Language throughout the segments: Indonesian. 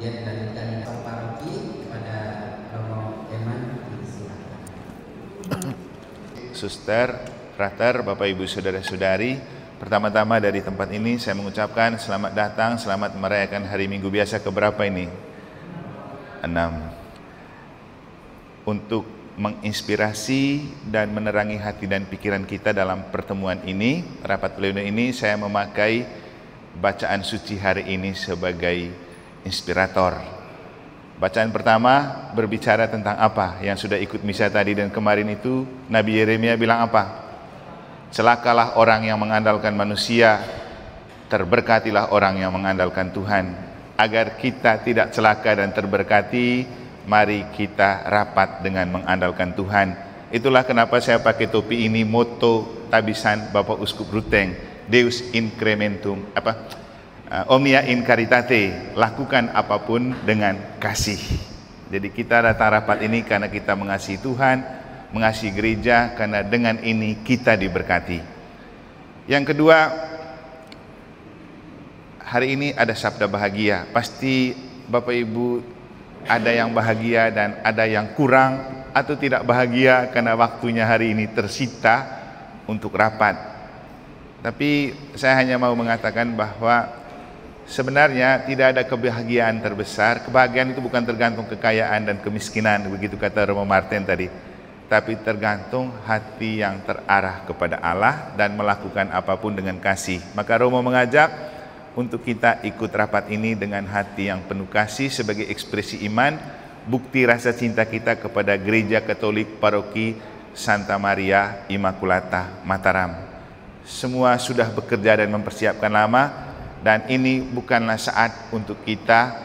kemudian dilanjutkan Pak Paroki kepada Romo Eman. Silakan. Suster, frater, Bapak Ibu Saudara-saudari, pertama-tama dari tempat ini saya mengucapkan selamat datang, selamat merayakan hari Minggu biasa keberapa ini? 6. Untuk menginspirasi dan menerangi hati dan pikiran kita dalam pertemuan ini, rapat pleno ini, saya memakai bacaan suci hari ini sebagai inspirator. Bacaan pertama berbicara tentang apa? Yang sudah ikut misa tadi dan kemarin itu Nabi Yeremia bilang apa? Celakalah orang yang mengandalkan manusia, terberkatilah orang yang mengandalkan Tuhan. Agar kita tidak celaka dan terberkati, mari kita rapat dengan mengandalkan Tuhan. Itulah kenapa saya pakai topi ini, moto tabisan Bapak Uskup Ruteng, Deus incrementum, Omnia in caritate, lakukan apapun dengan kasih. Jadi kita datang rapat ini karena kita mengasihi Tuhan, mengasihi gereja, karena dengan ini kita diberkati. Yang kedua, hari ini ada sabda bahagia. Pasti Bapak Ibu ada yang bahagia dan ada yang kurang atau tidak bahagia karena waktunya hari ini tersita untuk rapat. Tapi saya hanya mau mengatakan bahwa sebenarnya tidak ada kebahagiaan terbesar. Kebahagiaan itu bukan tergantung kekayaan dan kemiskinan, begitu kata Romo Martin tadi, tapi tergantung hati yang terarah kepada Allah dan melakukan apapun dengan kasih. Maka Romo mengajak untuk kita ikut rapat ini dengan hati yang penuh kasih sebagai ekspresi iman, bukti rasa cinta kita kepada Gereja Katolik Paroki Santa Maria Immaculata Mataram. Semua sudah bekerja dan mempersiapkan lama, dan ini bukanlah saat untuk kita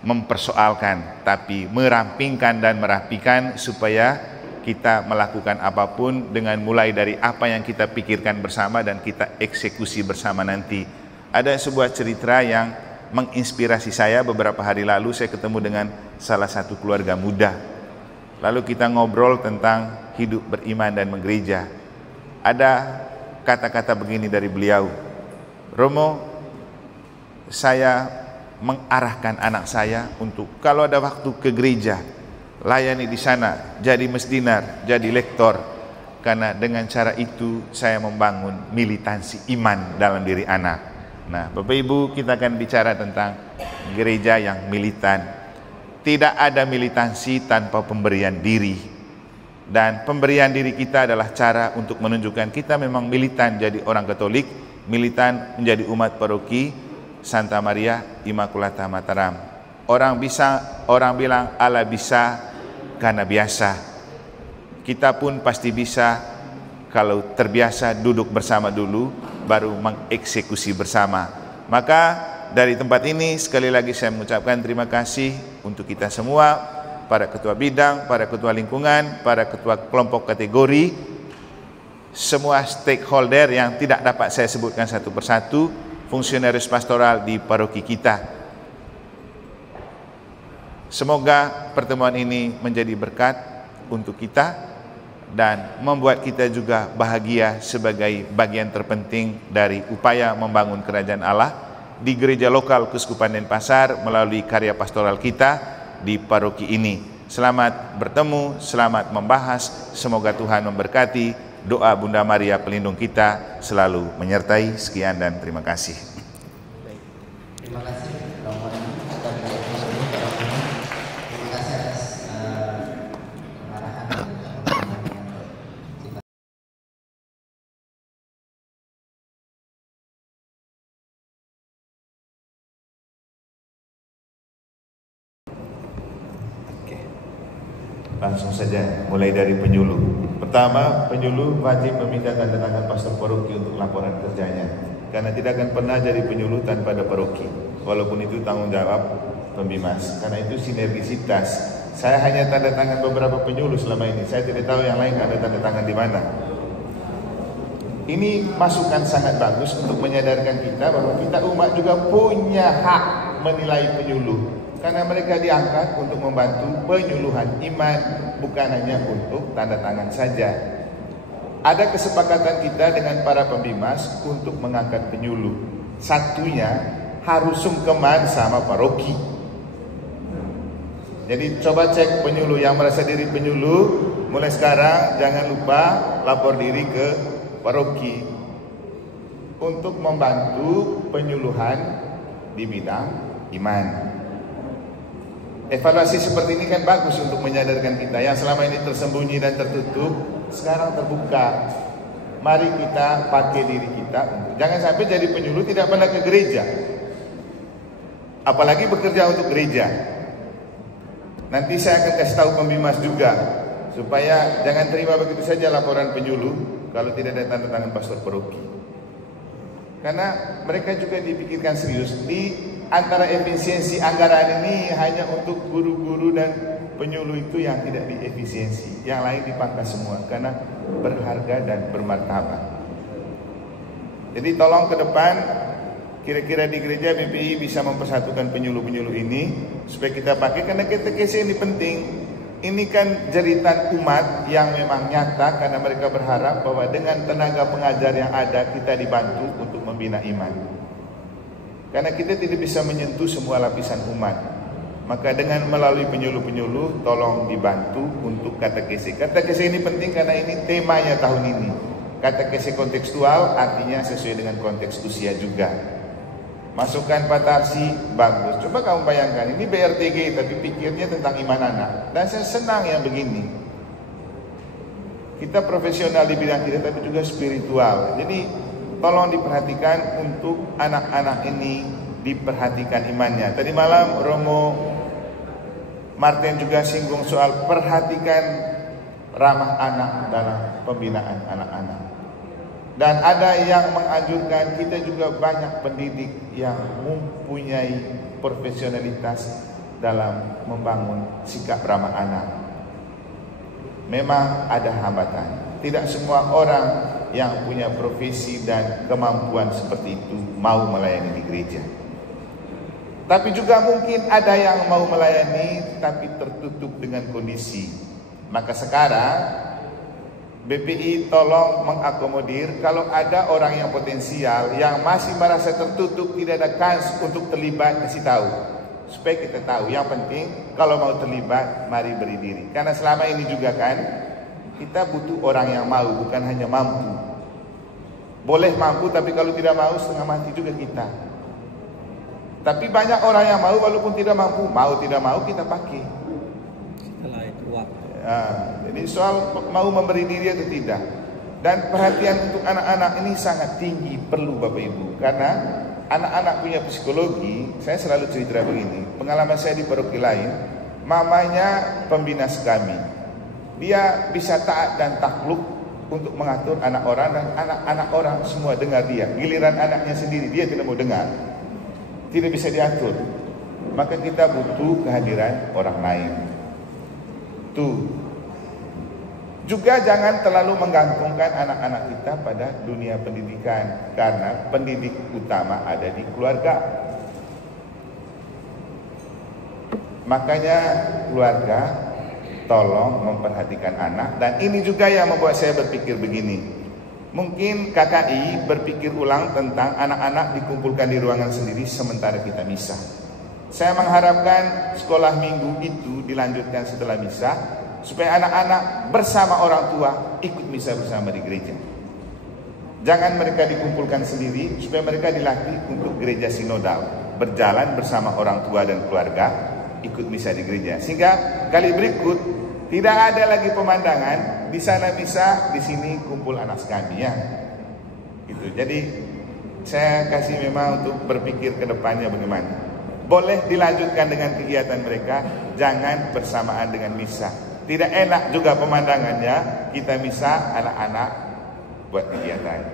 mempersoalkan, tapi merampingkan dan merapikan supaya kita melakukan apapun dengan mulai dari apa yang kita pikirkan bersama dan kita eksekusi bersama nanti. Ada sebuah cerita yang menginspirasi saya. Beberapa hari lalu saya ketemu dengan salah satu keluarga muda. Lalu kita ngobrol tentang hidup beriman dan menggereja. Ada kata-kata begini dari beliau, Romo, saya mengarahkan anak saya untuk kalau ada waktu ke gereja, layani di sana, jadi mesdinar, jadi lektor, karena dengan cara itu saya membangun militansi iman dalam diri anak. Nah, Bapak Ibu, kita akan bicara tentang gereja yang militan. Tidak ada militansi tanpa pemberian diri, dan pemberian diri kita adalah cara untuk menunjukkan kita memang militan jadi orang Katolik, militan menjadi umat paroki Santa Maria Immaculata Mataram. Orang bilang Allah bisa karena biasa. Kita pun pasti bisa kalau terbiasa duduk bersama dulu, baru mengeksekusi bersama. Maka dari tempat ini sekali lagi saya mengucapkan terima kasih untuk kita semua, para ketua bidang, para ketua lingkungan, para ketua kelompok kategori, semua stakeholder yang tidak dapat saya sebutkan satu persatu, fungsionaris pastoral di paroki kita. Semoga pertemuan ini menjadi berkat untuk kita dan membuat kita juga bahagia sebagai bagian terpenting dari upaya membangun kerajaan Allah di gereja lokal Keuskupan Denpasar melalui karya pastoral kita di paroki ini. Selamat bertemu, selamat membahas, semoga Tuhan memberkati. Doa Bunda Maria pelindung kita selalu menyertai. Sekian dan terima kasih. Terima kasih Romo Eman atas episode paroki. Terima kasih atas pengarahan dan pemahaman yang kita. Oke. Langsung saja mulai dari penyuluh. Pertama, penyuluh wajib meminta tanda tangan pastor paroki untuk laporan kerjanya, karena tidak akan pernah jadi penyuluh tanpa ada paroki, walaupun itu tanggung jawab pembimas. Karena itu sinergisitas. Saya hanya tanda tangan beberapa penyuluh selama ini. Saya tidak tahu yang lain ada tanda tangan di mana. Ini masukan sangat bagus untuk menyadarkan kita bahwa kita umat juga punya hak menilai penyuluh, karena mereka diangkat untuk membantu penyuluhan iman, bukan hanya untuk tanda tangan saja. Ada kesepakatan kita dengan para pembimas untuk mengangkat penyuluh. Satunya harus sungkeman sama paroki. Jadi coba cek penyuluh yang merasa diri penyuluh, mulai sekarang jangan lupa lapor diri ke paroki untuk membantu penyuluhan di bidang iman. Evaluasi seperti ini kan bagus untuk menyadarkan kita yang selama ini tersembunyi dan tertutup, sekarang terbuka. Mari kita pakai diri kita. Jangan sampai jadi penyuluh tidak pernah ke gereja, apalagi bekerja untuk gereja. Nanti saya akan kasih tahu pembimas juga, supaya jangan terima begitu saja laporan penyuluh kalau tidak ada tanda tangan pastor paroki. Karena mereka juga dipikirkan serius. Di antara efisiensi anggaran ini hanya untuk guru-guru dan penyuluh itu yang tidak diefisiensi, yang lain dipangkas semua karena berharga dan bermartabat. Jadi tolong ke depan, kira-kira di gereja BPI bisa mempersatukan penyuluh-penyuluh ini supaya kita pakai, karena katekesi ini penting. Ini kan jeritan umat yang memang nyata, karena mereka berharap bahwa dengan tenaga pengajar yang ada kita dibantu untuk membina iman. Karena kita tidak bisa menyentuh semua lapisan umat, maka dengan melalui penyuluh-penyuluh tolong dibantu untuk katekesi. Katekesi ini penting karena ini temanya tahun ini. Katekesi kontekstual artinya sesuai dengan konteks usia juga. Masukan Pak Tarsi bagus. Coba kamu bayangkan, ini BRTG tapi pikirnya tentang iman anak. Dan saya senang yang begini. Kita profesional di bidang kita tapi juga spiritual. Jadi tolong diperhatikan untuk anak-anak ini, diperhatikan imannya. Tadi malam Romo Martin juga singgung soal perhatikan ramah anak dalam pembinaan anak-anak. Dan ada yang menganjurkan kita juga banyak pendidik yang mempunyai profesionalitas dalam membangun sikap ramah anak. Memang ada hambatan. Tidak semua orang yang punya profesi dan kemampuan seperti itu mau melayani di gereja. Tapi juga mungkin ada yang mau melayani tapi tertutup dengan kondisi. Maka sekarang BPI tolong mengakomodir kalau ada orang yang potensial yang masih merasa tertutup, tidak ada kans untuk terlibat, kasih tahu supaya kita tahu. Yang penting kalau mau terlibat, mari beri diri. Karena selama ini juga kan kita butuh orang yang mau, bukan hanya mampu. Boleh mampu tapi kalau tidak mau setengah mati juga kita. Tapi banyak orang yang mau walaupun tidak mampu, mau tidak mau kita pakai. Jadi soal mau memberi diri atau tidak. Dan perhatian untuk anak-anak ini sangat tinggi, perlu Bapak Ibu. Karena anak-anak punya psikologi. Saya selalu cerita begini, pengalaman saya di paroki lain, mamanya pembina kami. Dia bisa taat dan takluk untuk mengatur anak orang, dan anak-anak orang semua dengar dia. Giliran anaknya sendiri dia tidak mau dengar, tidak bisa diatur. Maka kita butuh kehadiran orang lain. Juga jangan terlalu menggantungkan anak-anak kita pada dunia pendidikan, karena pendidik utama ada di keluarga. Makanya keluarga tolong memperhatikan anak. Dan ini juga yang membuat saya berpikir begini, mungkin KKI berpikir ulang tentang anak-anak dikumpulkan di ruangan sendiri sementara kita misa. Saya mengharapkan sekolah minggu itu dilanjutkan setelah misa, supaya anak-anak bersama orang tua ikut misa bersama di gereja. Jangan mereka dikumpulkan sendiri, supaya mereka dilatih untuk gereja sinodal, berjalan bersama orang tua dan keluarga, ikut misa di gereja. Sehingga kali berikut tidak ada lagi pemandangan di sana misa, di sini kumpul anak kami ya. Gitu. Jadi saya kasih memang untuk berpikir ke depannya bagaimana. Boleh dilanjutkan dengan kegiatan mereka, jangan bersamaan dengan misa. Tidak enak juga pemandangannya, kita misa, anak-anak buat kegiatan.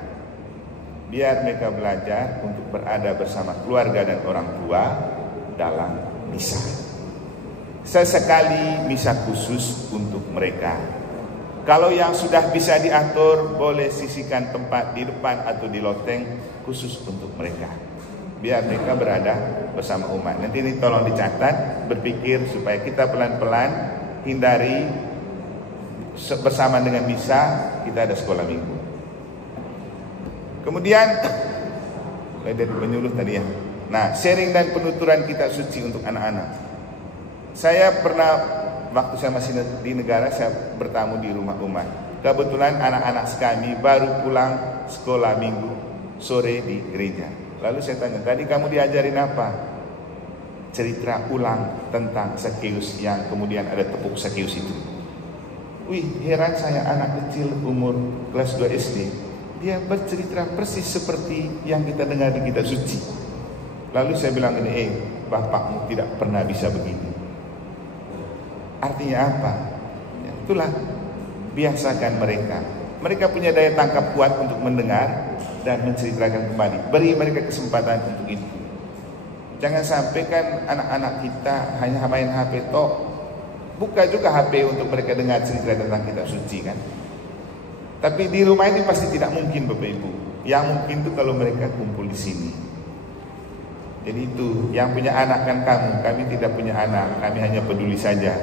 Biar mereka belajar untuk berada bersama keluarga dan orang tua dalam misa. Sesekali misa khusus untuk mereka. Kalau yang sudah bisa diatur, boleh sisihkan tempat di depan atau di loteng khusus untuk mereka. Biar mereka berada bersama umat. Nanti ini tolong dicatat, berpikir supaya kita pelan-pelan hindari bersama dengan misa, kita ada sekolah minggu. Kemudian dari penyuluh tadi ya. Nah, sharing dan penuturan kitab suci untuk anak-anak. Saya pernah, waktu saya masih di negara, saya bertamu di rumah umat. Kebetulan anak-anak kami baru pulang sekolah minggu sore di gereja. Lalu saya tanya, tadi kamu diajarin apa? Cerita ulang tentang Sakeus yang kemudian ada tepuk Sakeus itu. Wih, heran saya, anak kecil umur kelas 2 SD. Dia bercerita persis seperti yang kita dengar di kitab suci. Lalu saya bilang ini, bapakmu tidak pernah bisa begini. Artinya apa? Ya, itulah, biasakan mereka. Mereka punya daya tangkap kuat untuk mendengar dan menceritakan kembali. Beri mereka kesempatan untuk itu. Jangan sampai kan anak-anak kita hanya main HP tok. Buka juga HP untuk mereka dengar cerita tentang kitab suci kan. Tapi di rumah ini pasti tidak mungkin Bapak Ibu. Yang mungkin itu kalau mereka kumpul di sini. Jadi itu, yang punya anak kan kamu. Kami tidak punya anak, kami hanya peduli saja.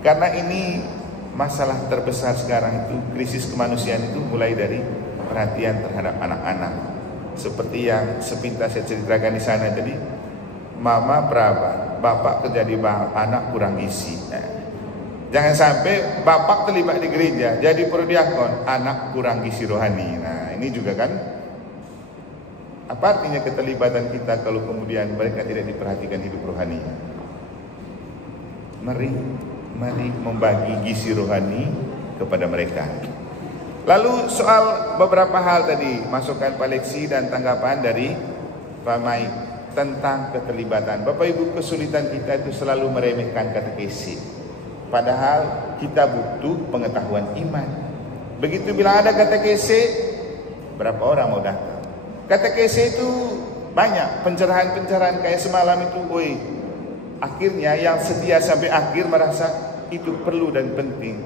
Karena ini masalah terbesar sekarang itu, krisis kemanusiaan itu mulai dari perhatian terhadap anak-anak. Seperti yang sepintas saya ceritakan di sana tadi, mama perawat, bapak kerja di bank, anak kurang isi. Jangan sampai bapak terlibat di gereja, jadi prodiakon, anak kurang gizi rohani. Nah, ini juga kan, apa artinya keterlibatan kita kalau kemudian mereka tidak diperhatikan hidup rohaninya? Mari membagi gizi rohani kepada mereka. Lalu soal beberapa hal tadi, masukan Pak Leksi dan tanggapan dari Pak Maik tentang keterlibatan. Bapak Ibu, kesulitan kita itu selalu meremehkan katekesi. Padahal kita butuh pengetahuan iman. Begitu bilang ada katekesi, berapa orang mau datang? Katekesi itu banyak, pencerahan-pencerahan kayak semalam itu, akhirnya yang setia sampai akhir merasa itu perlu dan penting.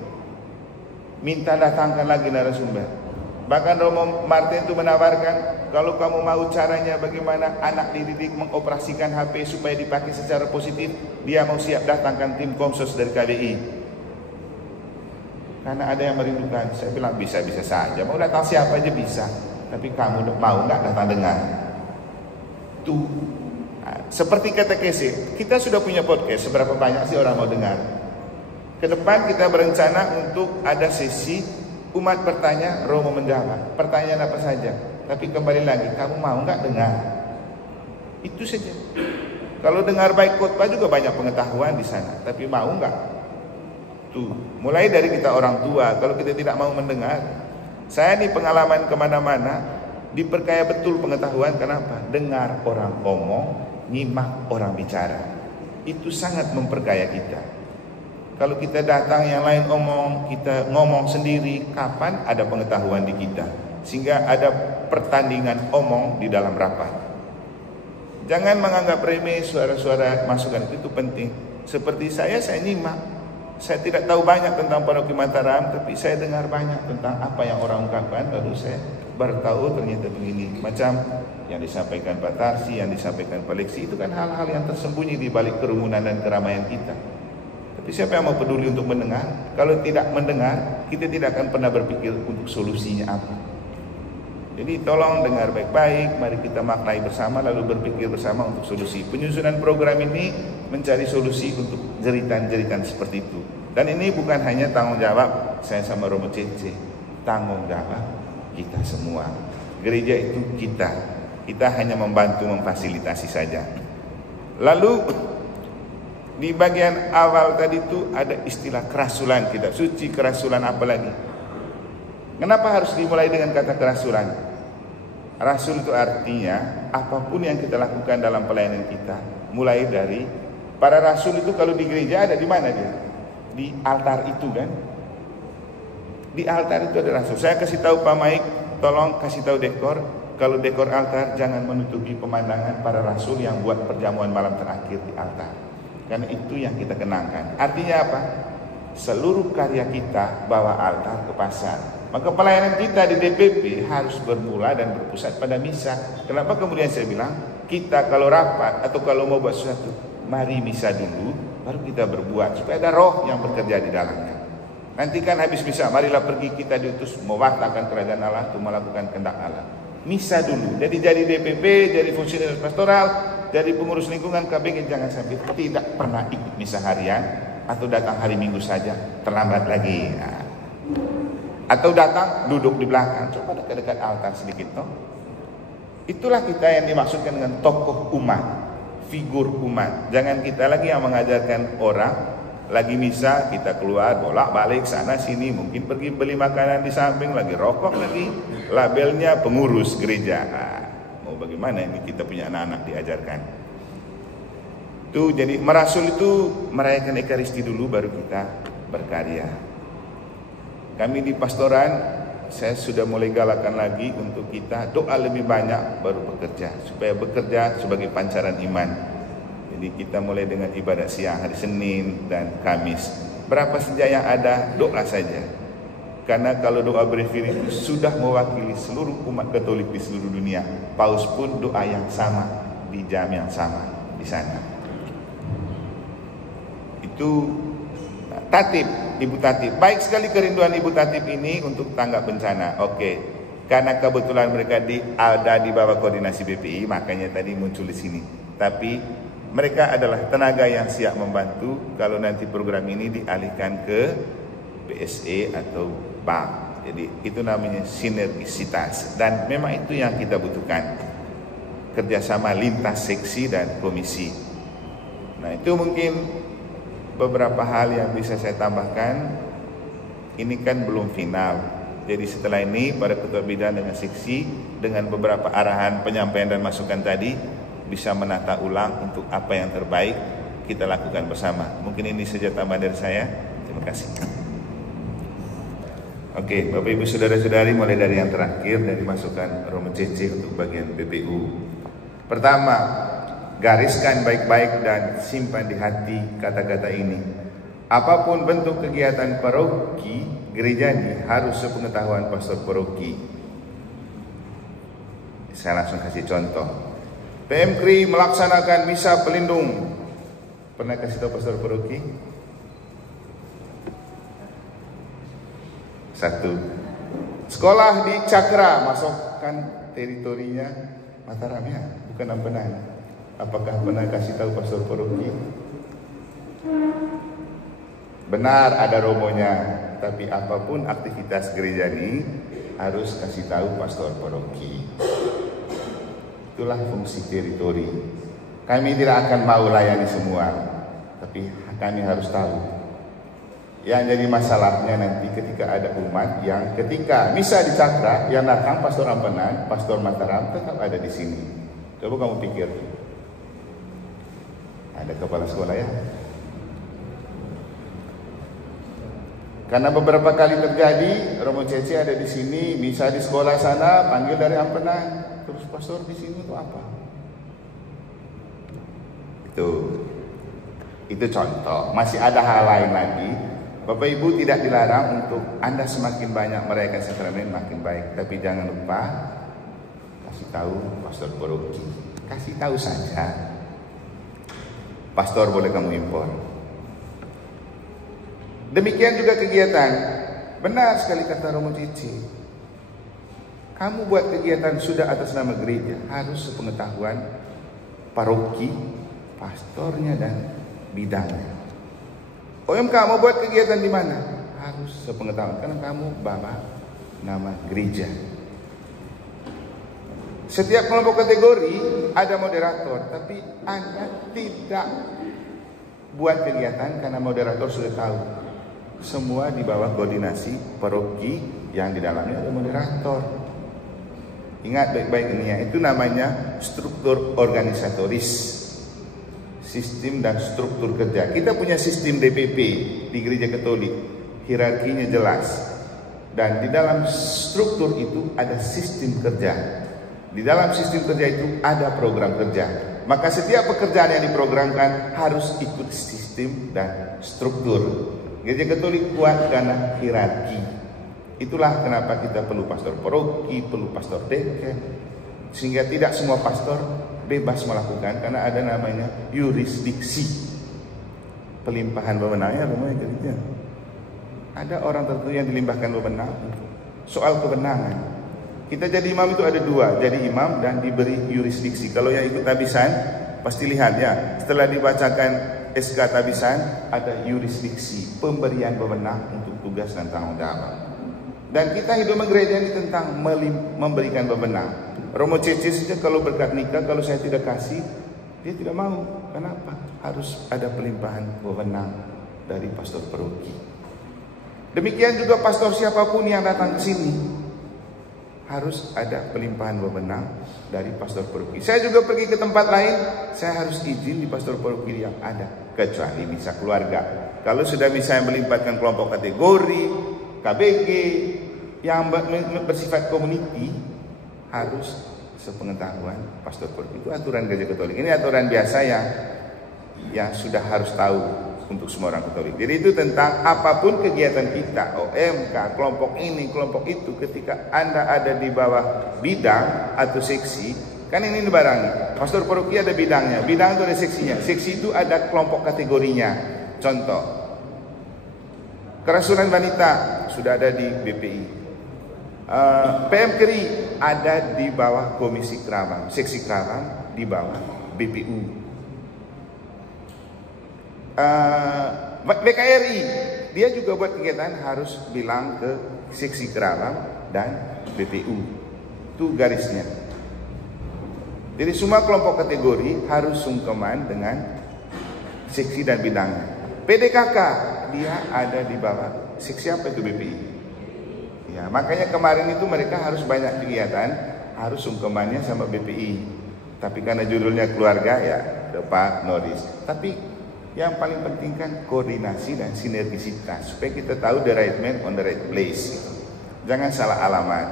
Minta datangkan lagi narasumber. Bahkan Romo Martin itu menawarkan, kalau kamu mau caranya bagaimana anak dididik mengoperasikan HP supaya dipakai secara positif, dia mau siap datangkan tim Komsos dari KBI. Karena ada yang merindukan. Saya bilang bisa-bisa saja, mau datang siapa aja bisa. Tapi kamu mau nggak datang dengar? Tuh, seperti katekesi, kita sudah punya podcast. Seberapa banyak sih orang mau dengar? Ke depan kita berencana untuk ada sesi umat bertanya, Romo menjawab. Pertanyaan apa saja. Tapi kembali lagi, kamu mau nggak dengar? Itu saja. Kalau dengar baik khotbah juga banyak pengetahuan di sana. Tapi mau nggak? Tuh, mulai dari kita orang tua. Kalau kita tidak mau mendengar, saya nih pengalaman kemana-mana, diperkaya betul pengetahuan. Kenapa? Dengar orang ngomong, nyimak orang bicara. Itu sangat memperkaya kita. Kalau kita datang yang lain ngomong, kita ngomong sendiri, kapan ada pengetahuan di kita? Sehingga ada pertandingan omong di dalam rapat. Jangan menganggap remeh suara-suara masukan itu penting. Seperti saya nyimak. Saya tidak tahu banyak tentang Paroki Mataram, tapi saya dengar banyak tentang apa yang orang ungkapkan. Lalu saya baru tahu ternyata begini. Macam yang disampaikan Pak Tarsi, yang disampaikan Pak Leksi, itu kan hal-hal yang tersembunyi di balik kerumunan dan keramaian kita. Tapi siapa yang mau peduli untuk mendengar? Kalau tidak mendengar, kita tidak akan pernah berpikir untuk solusinya apa. Jadi tolong dengar baik-baik, mari kita maknai bersama lalu berpikir bersama untuk solusi. Penyusunan program ini mencari solusi untuk jeritan-jeritan seperti itu. Dan ini bukan hanya tanggung jawab saya sama Romo Cece, tanggung jawab kita semua. Gereja itu kita hanya membantu memfasilitasi saja. Lalu di bagian awal tadi itu ada istilah kerasulan kitab suci, kerasulan apa lagi? Kenapa harus dimulai dengan kata kerasulan? Rasul itu artinya apapun yang kita lakukan dalam pelayanan kita, mulai dari para rasul itu kalau di gereja ada di mana dia? Di altar itu kan? Di altar itu ada rasul. Saya kasih tahu Pak Maik, tolong kasih tahu dekor. Kalau dekor altar jangan menutupi pemandangan para rasul yang buat perjamuan malam terakhir di altar. Karena itu yang kita kenangkan. Artinya apa? Seluruh karya kita bawa altar ke pasar. Maka pelayanan kita di DPP harus bermula dan berpusat pada misa. Kenapa kemudian saya bilang, kita kalau rapat atau kalau mau buat sesuatu, mari misa dulu, baru kita berbuat. Supaya ada roh yang bekerja di dalamnya. Nanti kan habis misa, marilah pergi kita diutus mewartakan kerajaan Allah untuk melakukan kehendak Allah. Misa dulu. Jadi DPP, jadi fungsionaris pastoral, jadi pengurus lingkungan KBG jangan sampai tidak pernah ikut misa harian atau datang hari Minggu saja, terlambat lagi. Nah. Atau datang duduk di belakang, coba dekat-dekat altar sedikit, no? Itulah kita yang dimaksudkan dengan tokoh umat, figur umat. Jangan kita lagi yang mengajarkan orang, lagi misa kita keluar bolak-balik sana sini, mungkin pergi beli makanan di samping, lagi rokok lagi, labelnya pengurus gereja. Nah, mau bagaimana ini kita punya anak-anak diajarkan? Tuh, jadi merasul itu merayakan Ekaristi dulu baru kita berkarya. Kami di pastoran, saya sudah mulai galakan lagi untuk kita doa lebih banyak baru bekerja, supaya bekerja sebagai pancaran iman. Jadi kita mulai dengan ibadah siang hari Senin dan Kamis. Berapa saja yang ada, doa saja. Karena kalau doa berzikir itu sudah mewakili seluruh umat Katolik di seluruh dunia. Paus pun doa yang sama di jam yang sama di sana. Itu Tatib, Ibu Tatib. Baik sekali kerinduan Ibu Tatib ini untuk tanggap bencana. Oke. Karena kebetulan mereka ada di bawah koordinasi BPI, makanya tadi muncul di sini. Tapi mereka adalah tenaga yang siap membantu kalau nanti program ini dialihkan ke BSE atau bank. Jadi itu namanya sinergisitas. Dan memang itu yang kita butuhkan. Kerjasama lintas seksi dan komisi. Nah, itu mungkin beberapa hal yang bisa saya tambahkan. Ini kan belum final. Jadi setelah ini para ketua bidang dengan seksi dengan beberapa arahan penyampaian dan masukan tadi bisa menata ulang untuk apa yang terbaik kita lakukan bersama. Mungkin ini saja tambahan dari saya. Terima kasih. Oke, Bapak Ibu Saudara-saudari, mulai dari yang terakhir dari masukan Romo CC untuk bagian BPU. Pertama, gariskan baik-baik dan simpan di hati kata-kata ini. Apapun bentuk kegiatan paroki gereja ini harus sepengetahuan pastor paroki. Saya langsung kasih contoh. PMKRI melaksanakan misa pelindung. Pernah kasih tahu pastor paroki? Satu. Sekolah di Cakra, masukkan teritorinya Mataram ya, bukan Ampenan. Apakah pernah kasih tahu pastor paroki? Benar ada romonya, tapi apapun aktivitas gereja ini harus kasih tahu pastor paroki. Itulah fungsi teritori. Kami tidak akan mau layani semua, tapi kami harus tahu. Yang jadi masalahnya nanti ketika ada umat yang ketika misa di Cakra yang datang pastor Ampenan, pastor Mataram tetap ada di sini. Coba kamu pikir. Ada kepala sekolah ya. Karena beberapa kali terjadi, Romo Cece ada di sini, misa di sekolah sana, panggil dari Ampenan, terus pastor di sini itu apa? Itu contoh. Masih ada hal lain lagi. Bapak Ibu tidak dilarang untuk Anda semakin banyak merayakan sakramen makin baik, tapi jangan lupa kasih tahu pastor paroki. Kasih tahu saja. Pastor boleh kamu impor. Demikian juga kegiatan. Benar sekali kata Romo Cici. Kamu buat kegiatan sudah atas nama gereja, harus sepengetahuan paroki, pastornya dan bidangnya. OMK mau buat kegiatan di mana? Harus sepengetahuan karena kamu bawa nama gereja. Setiap kelompok kategori ada moderator, tapi Anda tidak buat kegiatan karena moderator sudah tahu. Semua di bawah koordinasi paroki yang di dalamnya ada moderator. Ingat baik-baik ini ya, itu namanya struktur organisatoris. Sistem dan struktur kerja. Kita punya sistem DPP di Gereja Katolik, hierarkinya jelas. Dan di dalam struktur itu ada sistem kerja. Di dalam sistem kerja itu ada program kerja. Maka setiap pekerjaan yang diprogramkan harus ikut sistem dan struktur. Gereja Katolik kuat karena hierarki. Itulah kenapa kita perlu pastor paroki, perlu pastor dekan, sehingga tidak semua pastor bebas melakukan karena ada namanya yurisdiksi, pelimpahan wewenangnya namanya gereja. Ada orang tertentu yang dilimpahkan wewenang soal kewenangan. Kita jadi imam itu ada dua, jadi imam dan diberi yurisdiksi. Kalau yang ikut tabisan pasti lihat ya, setelah dibacakan SK Tabisan ada yurisdiksi, pemberian wewenang untuk tugas dan tanggung jawab. Dan kita hidup gereja ini tentang memberikan wewenang. Romo Cece saja kalau berkat nikah, kalau saya tidak kasih, dia tidak mau. Kenapa? Harus ada pelimpahan wewenang dari pastor paroki. Demikian juga pastor siapapun yang datang ke sini, harus ada pelimpahan wewenang dari pastor paroki. Saya juga pergi ke tempat lain, saya harus izin di pastor paroki yang ada, kecuali misa keluarga. Kalau sudah misalnya melibatkan kelompok kategori, KBG yang bersifat community, harus sepengetahuan pastor paroki. Itu aturan gereja Katolik. Ini aturan biasa yang sudah harus tahu untuk semua orang Katolik. Jadi itu tentang apapun kegiatan kita, OMK, kelompok ini, kelompok itu, ketika Anda ada di bawah bidang atau seksi, kan ini barangnya. Pastor paroki ada bidangnya, bidang itu ada seksinya, seksi itu ada kelompok kategorinya. Contoh, kerasulan wanita sudah ada di BPI, PM KRI ada di bawah komisi kerawang, seksi kerawang di bawah BPU. BKRI dia juga buat kegiatan harus bilang ke seksi kerawang dan BPU. Itu garisnya. Jadi semua kelompok kategori harus sungkeman dengan seksi dan bidangnya. PDKK dia ada di bawah seksi apa itu BPI. Ya, makanya kemarin itu mereka harus banyak kegiatan, harus sungkemannya sama BPI. Tapi karena judulnya keluarga ya Pak Noris. Tapi yang paling penting kan koordinasi dan sinergisitas, supaya kita tahu the right man on the right place gitu. Jangan salah alamat.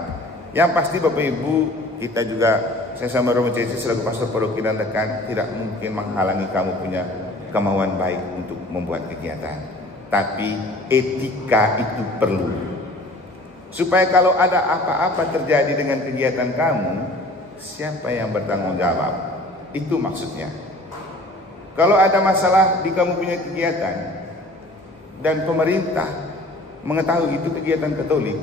Yang pasti Bapak Ibu, kita juga, saya sama Romo Cece selaku pastor paroki dan rekan, tidak mungkin menghalangi kamu punya kemauan baik untuk membuat kegiatan. Tapi etika itu perlu, supaya kalau ada apa-apa terjadi dengan kegiatan kamu, siapa yang bertanggung jawab? Itu maksudnya. Kalau ada masalah di kamu punya kegiatan dan pemerintah mengetahui itu kegiatan Katolik,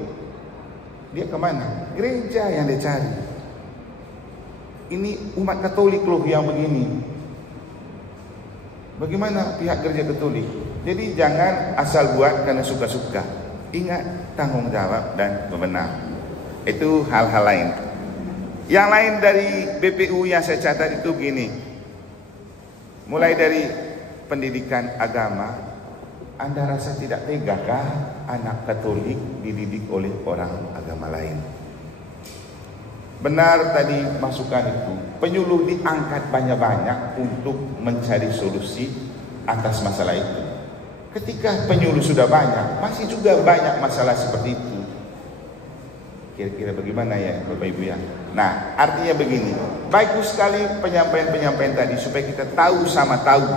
dia kemana? Gereja yang dia cari. Ini umat Katolik loh yang begini. Bagaimana pihak gereja Katolik? Jadi jangan asal buat karena suka-suka. Ingat tanggung jawab dan wewenang. Itu hal-hal lain. Yang lain dari BPU yang saya catat itu begini. Mulai dari pendidikan agama, Anda rasa tidak tegakah anak Katolik dididik oleh orang agama lain? Benar tadi masukan itu, penyuluh diangkat banyak-banyak untuk mencari solusi atas masalah itu. Ketika penyuluh sudah banyak, masih juga banyak masalah seperti itu. Kira-kira bagaimana ya Bapak Ibu ya? Nah, artinya begini, bagus sekali penyampaian-penyampaian tadi supaya kita tahu sama tahu.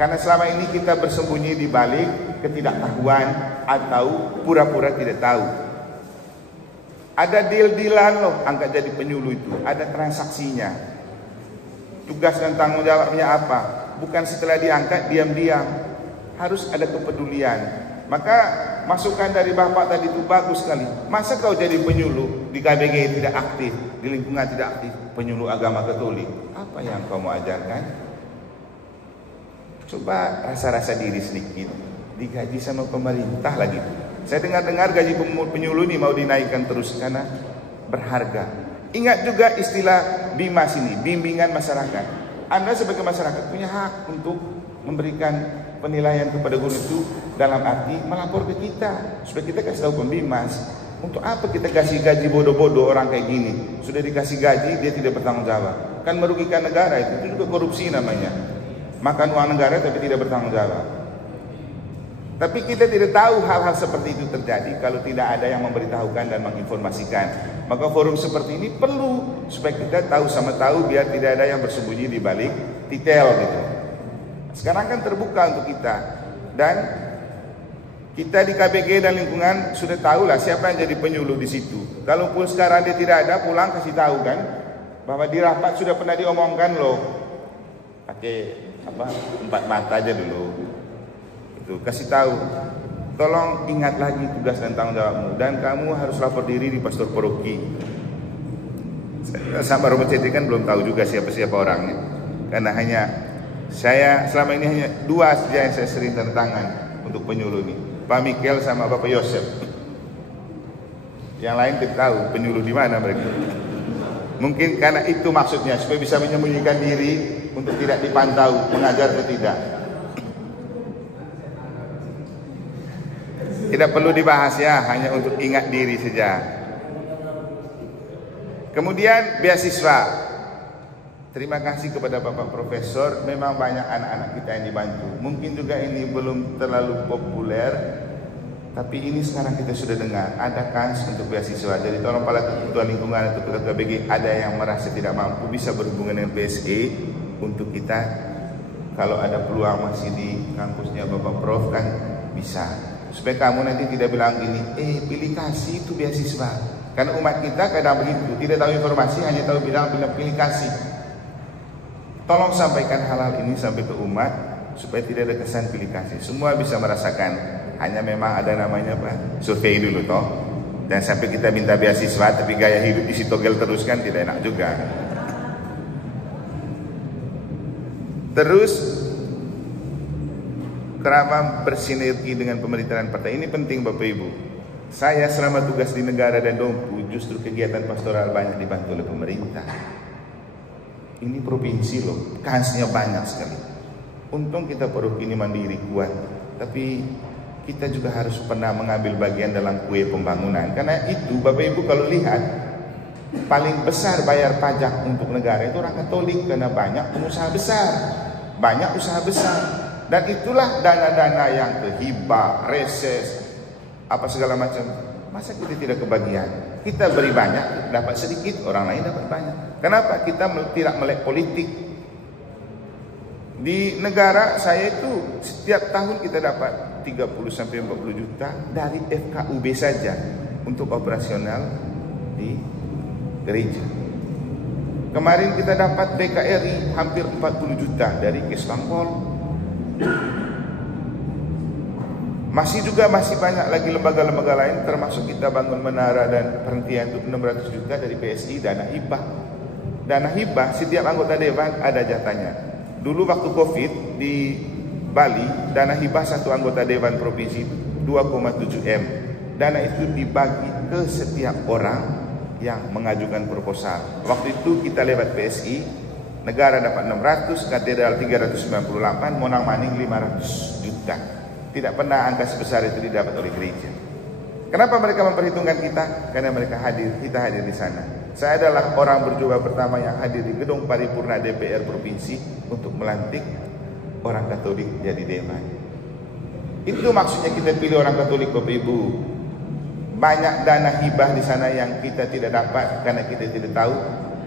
Karena selama ini kita bersembunyi di balik ketidaktahuan atau pura-pura tidak tahu. Ada deal-dealan loh angkat jadi penyuluh itu, ada transaksinya. Tugas dan tanggung jawabnya apa? Bukan setelah diangkat diam-diam, harus ada kepedulian. Maka masukan dari Bapak tadi itu bagus sekali. Masa kau jadi penyuluh di KBG tidak aktif, di lingkungan tidak aktif, penyuluh agama Katolik? Apa yang kau mau ajarkan? Coba rasa-rasa diri sedikit. Digaji sama pemerintah lagi. Saya dengar-dengar gaji penyuluh ini mau dinaikkan terus karena berharga. Ingat juga istilah BIMAS ini, bimbingan masyarakat. Anda sebagai masyarakat punya hak untuk memberikan penilaian kepada guru itu dalam arti melapor ke kita supaya kita kasih tahu pembimas. Untuk apa kita kasih gaji bodoh-bodoh orang kayak gini? Sudah dikasih gaji dia tidak bertanggung jawab, kan merugikan negara. Itu juga korupsi namanya, makan uang negara tapi tidak bertanggung jawab. Tapi kita tidak tahu hal-hal seperti itu terjadi kalau tidak ada yang memberitahukan dan menginformasikan. Maka forum seperti ini perlu supaya kita tahu sama tahu, biar tidak ada yang bersembunyi di balik titel gitu. Sekarang kan terbuka untuk kita, dan kita di KBG dan lingkungan sudah tahu lah siapa yang jadi penyuluh di situ. Kalaupun sekarang dia tidak ada, pulang kasih tahu kan bahwa di rapat sudah pernah diomongkan loh, pakai apa 4 mata aja dulu. Itu kasih tahu, tolong ingat lagi tugas dan tanggung jawabmu, dan kamu harus lapor diri di pastor paroki. Sama Romo Cete kan belum tahu juga siapa-siapa orangnya. Karena hanya saya selama ini hanya dua saja yang saya sering tanda tangan untuk penyuluh ini, Pak Mikel sama Bapak Yosef. Yang lain tidak tahu penyuluh di mana mereka. Mungkin karena itu maksudnya, supaya bisa menyembunyikan diri untuk tidak dipantau mengajar atau tidak. Tidak perlu dibahas ya, hanya untuk ingat diri saja. Kemudian beasiswa. Terima kasih kepada Bapak Profesor, memang banyak anak-anak kita yang dibantu. Mungkin juga ini belum terlalu populer, tapi ini sekarang kita sudah dengar ada kans untuk beasiswa. Jadi tolong para ketua lingkungan atau ketua BG ada yang merasa tidak mampu bisa berhubungan dengan PSE untuk kita. Kalau ada peluang masih di kampusnya Bapak Prof kan bisa. Supaya kamu nanti tidak bilang gini, pilih kasih itu beasiswa. Karena umat kita kadang begitu, tidak tahu informasi, hanya tahu bilang pilih kasih. Tolong sampaikan hal-hal ini sampai ke umat supaya tidak ada kesan pilih kasih. Semua bisa merasakan. Hanya memang ada namanya Pak, survei dulu toh. Dan sampai kita minta beasiswa tapi gaya hidup isi togel terus kan tidak enak juga. Terus Kerawang bersinergi dengan pemerintahan partai. Ini penting Bapak Ibu. Saya selama tugas di negara dan Dompu justru kegiatan pastoral banyak dibantu oleh pemerintah. Ini provinsi loh, kansnya banyak sekali. Untung kita Peruk ini mandiri kuat, tapi kita juga harus pernah mengambil bagian dalam kue pembangunan. Karena itu Bapak Ibu kalau lihat, paling besar bayar pajak untuk negara itu orang Katolik. Karena banyak pengusaha besar, banyak usaha besar. Dan itulah dana-dana yang hibah, reses, apa segala macam. Masa kita tidak kebagian? Kita beri banyak, dapat sedikit, orang lain dapat banyak. Kenapa? Kita tidak melek politik. Di negara saya itu setiap tahun kita dapat 30-40 juta dari FKUB saja untuk operasional di gereja. Kemarin kita dapat DKRI hampir 40 juta dari Kesbangpol. Masih banyak lagi lembaga-lembaga lain, termasuk kita bangun menara dan perhentian untuk 600 juta dari PSI, dana hibah. Dana hibah setiap anggota dewan ada jatahnya. Dulu waktu Covid di Bali, dana hibah satu anggota dewan provinsi 2,7 M. Dana itu dibagi ke setiap orang yang mengajukan proposal. Waktu itu kita lewat PSI, negara dapat 600, katedral 398, Monang Maning 500 juta. Tidak pernah angka sebesar itu didapat oleh gereja. Kenapa mereka memperhitungkan kita? Karena mereka hadir, kita hadir di sana. Saya adalah orang berjubah pertama yang hadir di gedung paripurna DPR provinsi untuk melantik orang Katolik jadi dewan. Itu maksudnya kita pilih orang Katolik Bapak Ibu. Banyak dana hibah di sana yang kita tidak dapat karena kita tidak tahu,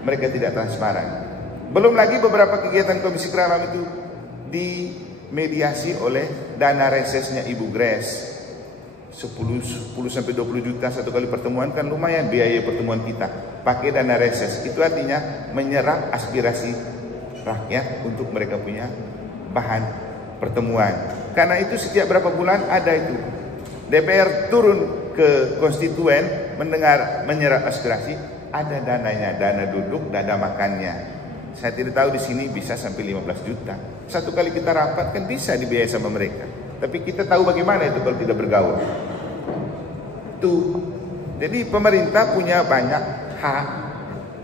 mereka tidak transparan. Belum lagi beberapa kegiatan Komisi Kerawang itu dimediasi oleh dana resesnya Ibu Grace. 10 sampai 20 juta satu kali pertemuan kan lumayan biaya pertemuan kita. Pakai dana reses. Itu artinya menyerap aspirasi rakyat untuk mereka punya bahan pertemuan. Karena itu setiap berapa bulan ada itu. DPR turun ke konstituen menyerap aspirasi, ada dananya, dana duduk, dana makannya. Saya tidak tahu di sini bisa sampai 15 juta. Satu kali kita rapat kan bisa dibiayai sama mereka. Tapi kita tahu bagaimana itu kalau tidak bergaul. Tuh. Jadi pemerintah punya banyak hak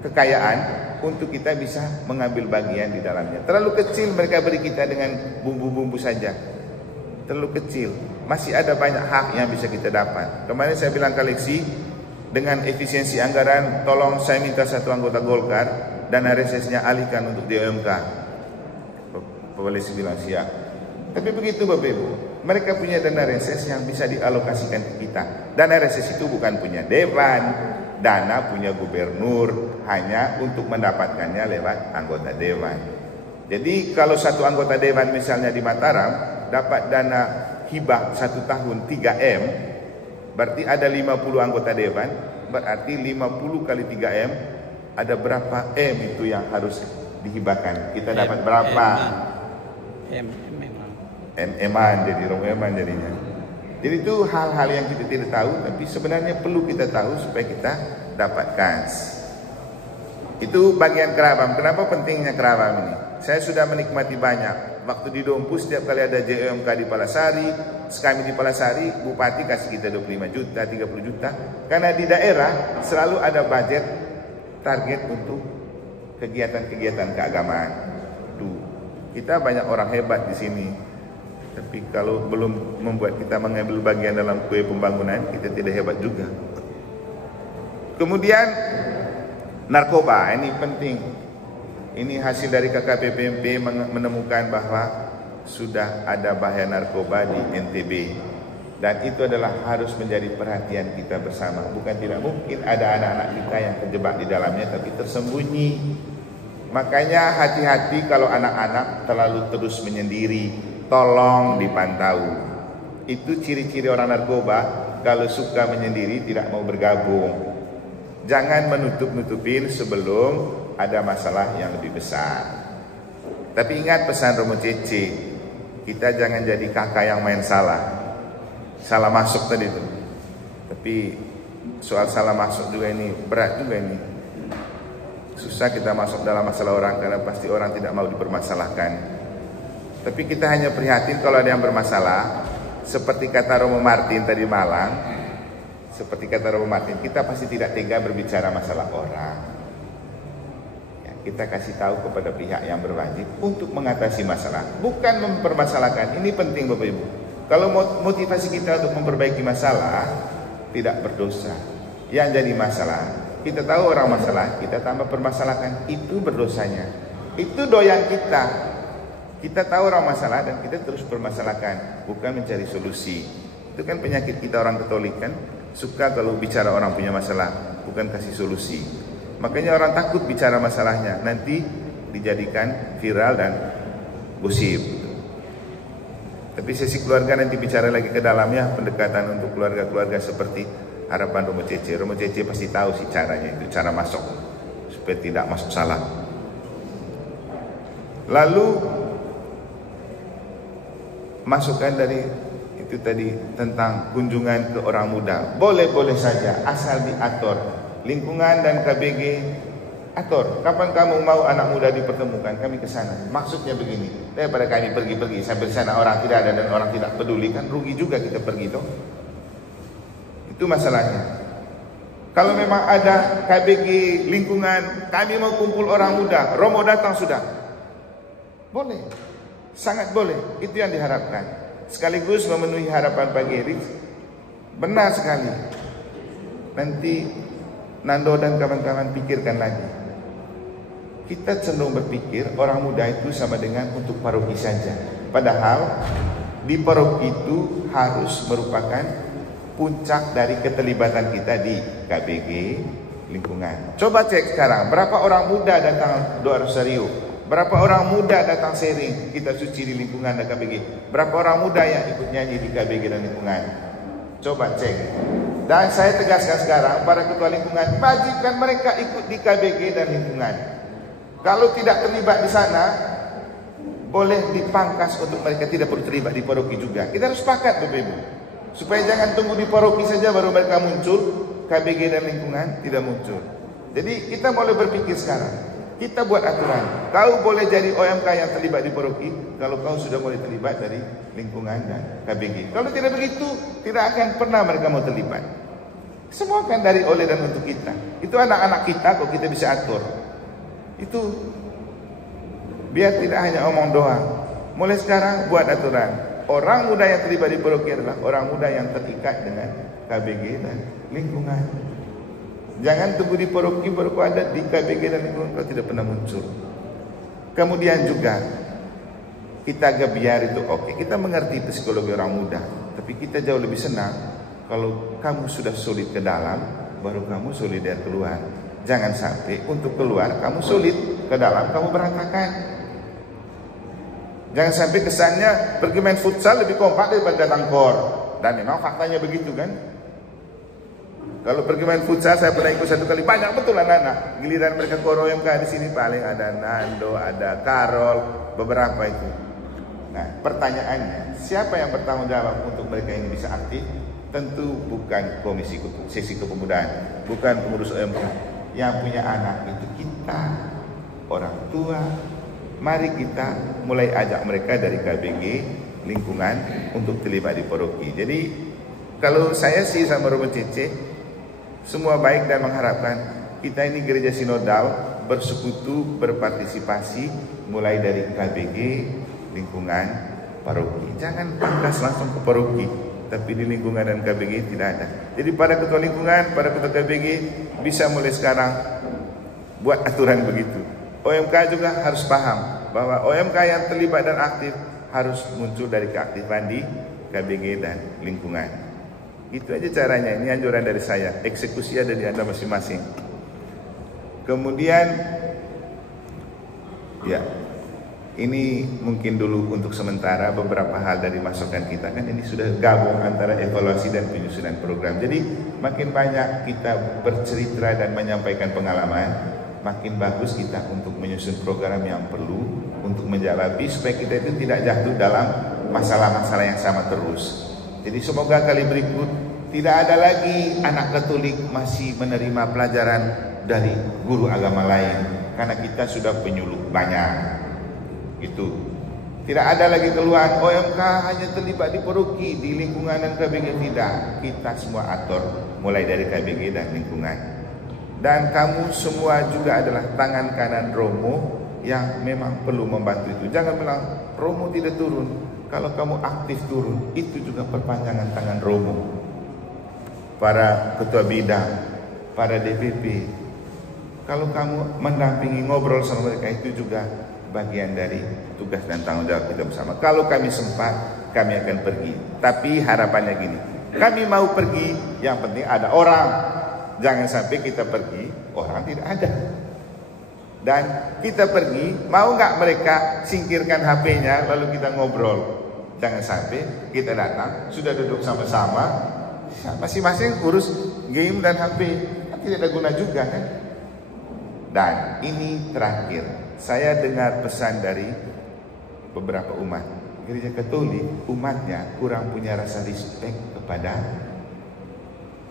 kekayaan untuk kita bisa mengambil bagian di dalamnya. Terlalu kecil mereka beri kita dengan bumbu-bumbu saja. Terlalu kecil. Masih ada banyak hak yang bisa kita dapat. Kemarin saya bilang koleksi dengan efisiensi anggaran, tolong saya minta satu anggota Golkar dana resesnya alihkan untuk DOMK. Polisi bilang siap. Tapi begitu Bapak Ibu, mereka punya dana reses yang bisa dialokasikan ke kita. Dana reses itu bukan punya dewan, dana punya gubernur, hanya untuk mendapatkannya lewat anggota dewan. Jadi kalau satu anggota dewan misalnya di Mataram dapat dana hibah 1 tahun 3M, berarti ada 50 anggota dewan, berarti 50 kali 3M, ada berapa M itu yang harus dihibahkan? Kita dapat berapa? M-an jadi Romeman jadinya. Jadi itu hal-hal yang kita tidak tahu, tapi sebenarnya perlu kita tahu supaya kita dapatkan. Itu bagian Kerawang. Kenapa pentingnya Kerawang ini? saya sudah menikmati banyak. Waktu di Dompu setiap kali ada JOMK di Palasari, kami di Palasari, Bupati kasih kita 25 juta, 30 juta. Karena di daerah selalu ada budget target untuk kegiatan-kegiatan keagamaan. Tuh, kita banyak orang hebat di sini. Tapi kalau belum membuat kita mengambil bagian dalam kue pembangunan, kita tidak hebat juga. Kemudian narkoba, ini penting. Ini hasil dari KKPPMP menemukan bahwa sudah ada bahaya narkoba di NTB. Dan itu adalah harus menjadi perhatian kita bersama. Bukan tidak mungkin ada anak-anak kita yang terjebak di dalamnya tapi tersembunyi. Makanya hati-hati kalau anak-anak terlalu terus menyendiri. Tolong dipantau. Itu ciri-ciri orang narkoba. Kalau suka menyendiri tidak mau bergabung. Jangan menutup-nutupin sebelum ada masalah yang lebih besar. Tapi ingat pesan Romo Cece, kita jangan jadi kakak yang main salah masuk tadi itu. Tapi soal salah masuk juga ini berat juga ini. Susah kita masuk dalam masalah orang karena pasti orang tidak mau dipermasalahkan. Tapi kita hanya prihatin kalau ada yang bermasalah. Seperti kata Romo Martin tadi malam, kita pasti tidak tega berbicara masalah orang. Kita kasih tahu kepada pihak yang berwajib untuk mengatasi masalah, bukan mempermasalahkan. Ini penting Bapak Ibu. Kalau motivasi kita untuk memperbaiki masalah, tidak berdosa. Yang jadi masalah, kita tahu orang masalah, kita tambah permasalahkan, itu berdosanya. Itu doyan kita. Kita tahu orang masalah dan kita terus permasalahkan, bukan mencari solusi. Itu kan penyakit kita orang Katolik kan, suka kalau bicara orang punya masalah, bukan kasih solusi. Makanya orang takut bicara masalahnya, nanti dijadikan viral dan gosip. Tapi sesi keluarga nanti bicara lagi ke dalamnya, pendekatan untuk keluarga-keluarga seperti harapan Romo Cece. Romo Cece pasti tahu sih caranya, itu cara masuk supaya tidak masuk salah. Lalu masukan dari itu tadi tentang kunjungan ke orang muda, boleh-boleh saja asal diatur. Lingkungan dan KBG atur. Kapan kamu mau anak muda dipertemukan, kami ke sana. Maksudnya begini, daripada kami pergi-pergi sampai sana orang tidak ada dan orang tidak peduli, kan rugi juga kita pergi toh. Itu masalahnya. Kalau memang ada KBG lingkungan, kami mau kumpul orang muda, Romo datang sudah. Boleh. Sangat boleh. Itu yang diharapkan. Sekaligus memenuhi harapan Pak Geri. Benar sekali. Nanti Nando dan kawan-kawan pikirkan lagi. Kita cenderung berpikir orang muda itu sama dengan untuk paroki saja. Padahal di paroki itu harus merupakan puncak dari keterlibatan kita di KBG lingkungan. Coba cek sekarang, berapa orang muda datang doa rosario? Berapa orang muda datang sharing kita suci di lingkungan dan KBG? Berapa orang muda yang ikut nyanyi di KBG dan lingkungan? Coba cek. Dan saya tegaskan sekarang, para ketua lingkungan, wajibkan mereka ikut di KBG dan lingkungan. Kalau tidak terlibat di sana, boleh dipangkas untuk mereka tidak perlu terlibat di paroki juga. Kita harus sepakat Bapak Ibu. Supaya jangan tunggu di paroki saja baru mereka muncul, KBG dan lingkungan tidak muncul. Jadi kita boleh berpikir sekarang. Kita buat aturan. Kau boleh jadi OMK yang terlibat di paroki kalau kau sudah mulai terlibat dari lingkungan dan KBG. Kalau tidak begitu, tidak akan pernah mereka mau terlibat. Semua kan dari oleh dan untuk kita. Itu anak-anak kita kok kita bisa atur. Itu biar tidak hanya omong doang. Mulai sekarang buat aturan. Orang muda yang terlibat di paroki adalah orang muda yang terikat dengan KBG dan lingkungan. Jangan tunggu di paroki baru ada di KBG dan lingkungan, kalau tidak pernah muncul. Kemudian juga kita gebiar itu oke. Kita mengerti psikologi orang muda, tapi kita jauh lebih senang kalau kamu sudah solid ke dalam, baru kamu solid dari keluar. Jangan sampai untuk keluar kamu solid, ke dalam kamu berantakan. Jangan sampai kesannya pergi main futsal lebih kompak daripada datang kor. Dan memang faktanya begitu kan. Kalau pergi main futsal, saya pernah ikut 1 kali, banyak betul anak-anak. Giliran mereka ke OMK di sini paling ada Nando, ada Karol, beberapa itu. Nah, pertanyaannya, siapa yang bertanggung jawab untuk mereka ini bisa aktif? Tentu bukan komisi sesi kepemudaan, bukan pengurus OMK. Yang punya anak itu kita, orang tua, Mari kita mulai ajak mereka dari KBG lingkungan untuk terlibat di paroki. Jadi kalau saya sih sama Romo Cece, semua baik dan mengharapkan kita ini gereja sinodal bersekutu, berpartisipasi mulai dari KBG lingkungan paroki. Jangan pangkas langsung ke paroki, tapi di lingkungan dan KBG tidak ada. Jadi para ketua lingkungan, para ketua KBG bisa mulai sekarang buat aturan begitu. OMK juga harus paham bahwa OMK yang terlibat dan aktif harus muncul dari keaktifan di KBG dan lingkungan. Itu aja caranya. Ini anjuran dari saya. Eksekusi ada di Anda masing-masing. Kemudian ya, ini mungkin dulu untuk sementara beberapa hal dari masukan kita. Kan ini sudah gabung antara evaluasi dan penyusunan program. Jadi makin banyak kita bercerita dan menyampaikan pengalaman, makin bagus kita untuk menyusun program yang perlu untuk menjawab supaya kita itu tidak jatuh dalam masalah-masalah yang sama terus. Jadi semoga kali berikut tidak ada lagi anak Katolik masih menerima pelajaran dari guru agama lain karena kita sudah penyuluh banyak. Itu tidak ada lagi keluhan OMK hanya terlibat di paroki, di lingkungan dan KBG. Tidak, kita semua atur mulai dari KBG dan lingkungan. Dan kamu semua juga adalah tangan kanan Romo yang memang perlu membantu itu. Jangan bilang Romo tidak turun. Kalau kamu aktif turun, itu juga perpanjangan tangan Romo. Para ketua bidang, para DPP, kalau kamu mendampingi ngobrol sama mereka, itu juga bagian dari tugas dan tanggung jawab kita bersama. Kalau kami sempat, kami akan pergi. Tapi harapannya gini, kami mau pergi, yang penting ada orang. Jangan sampai kita pergi, orang tidak ada. Dan kita pergi, mau nggak mereka singkirkan HP-nya, lalu kita ngobrol. Jangan sampai kita datang, sudah duduk sama-sama, masing-masing urus game dan HP. Kan tidak ada guna juga kan. Dan ini terakhir, saya dengar pesan dari beberapa umat. Gereja Katolik, umatnya kurang punya rasa respect kepada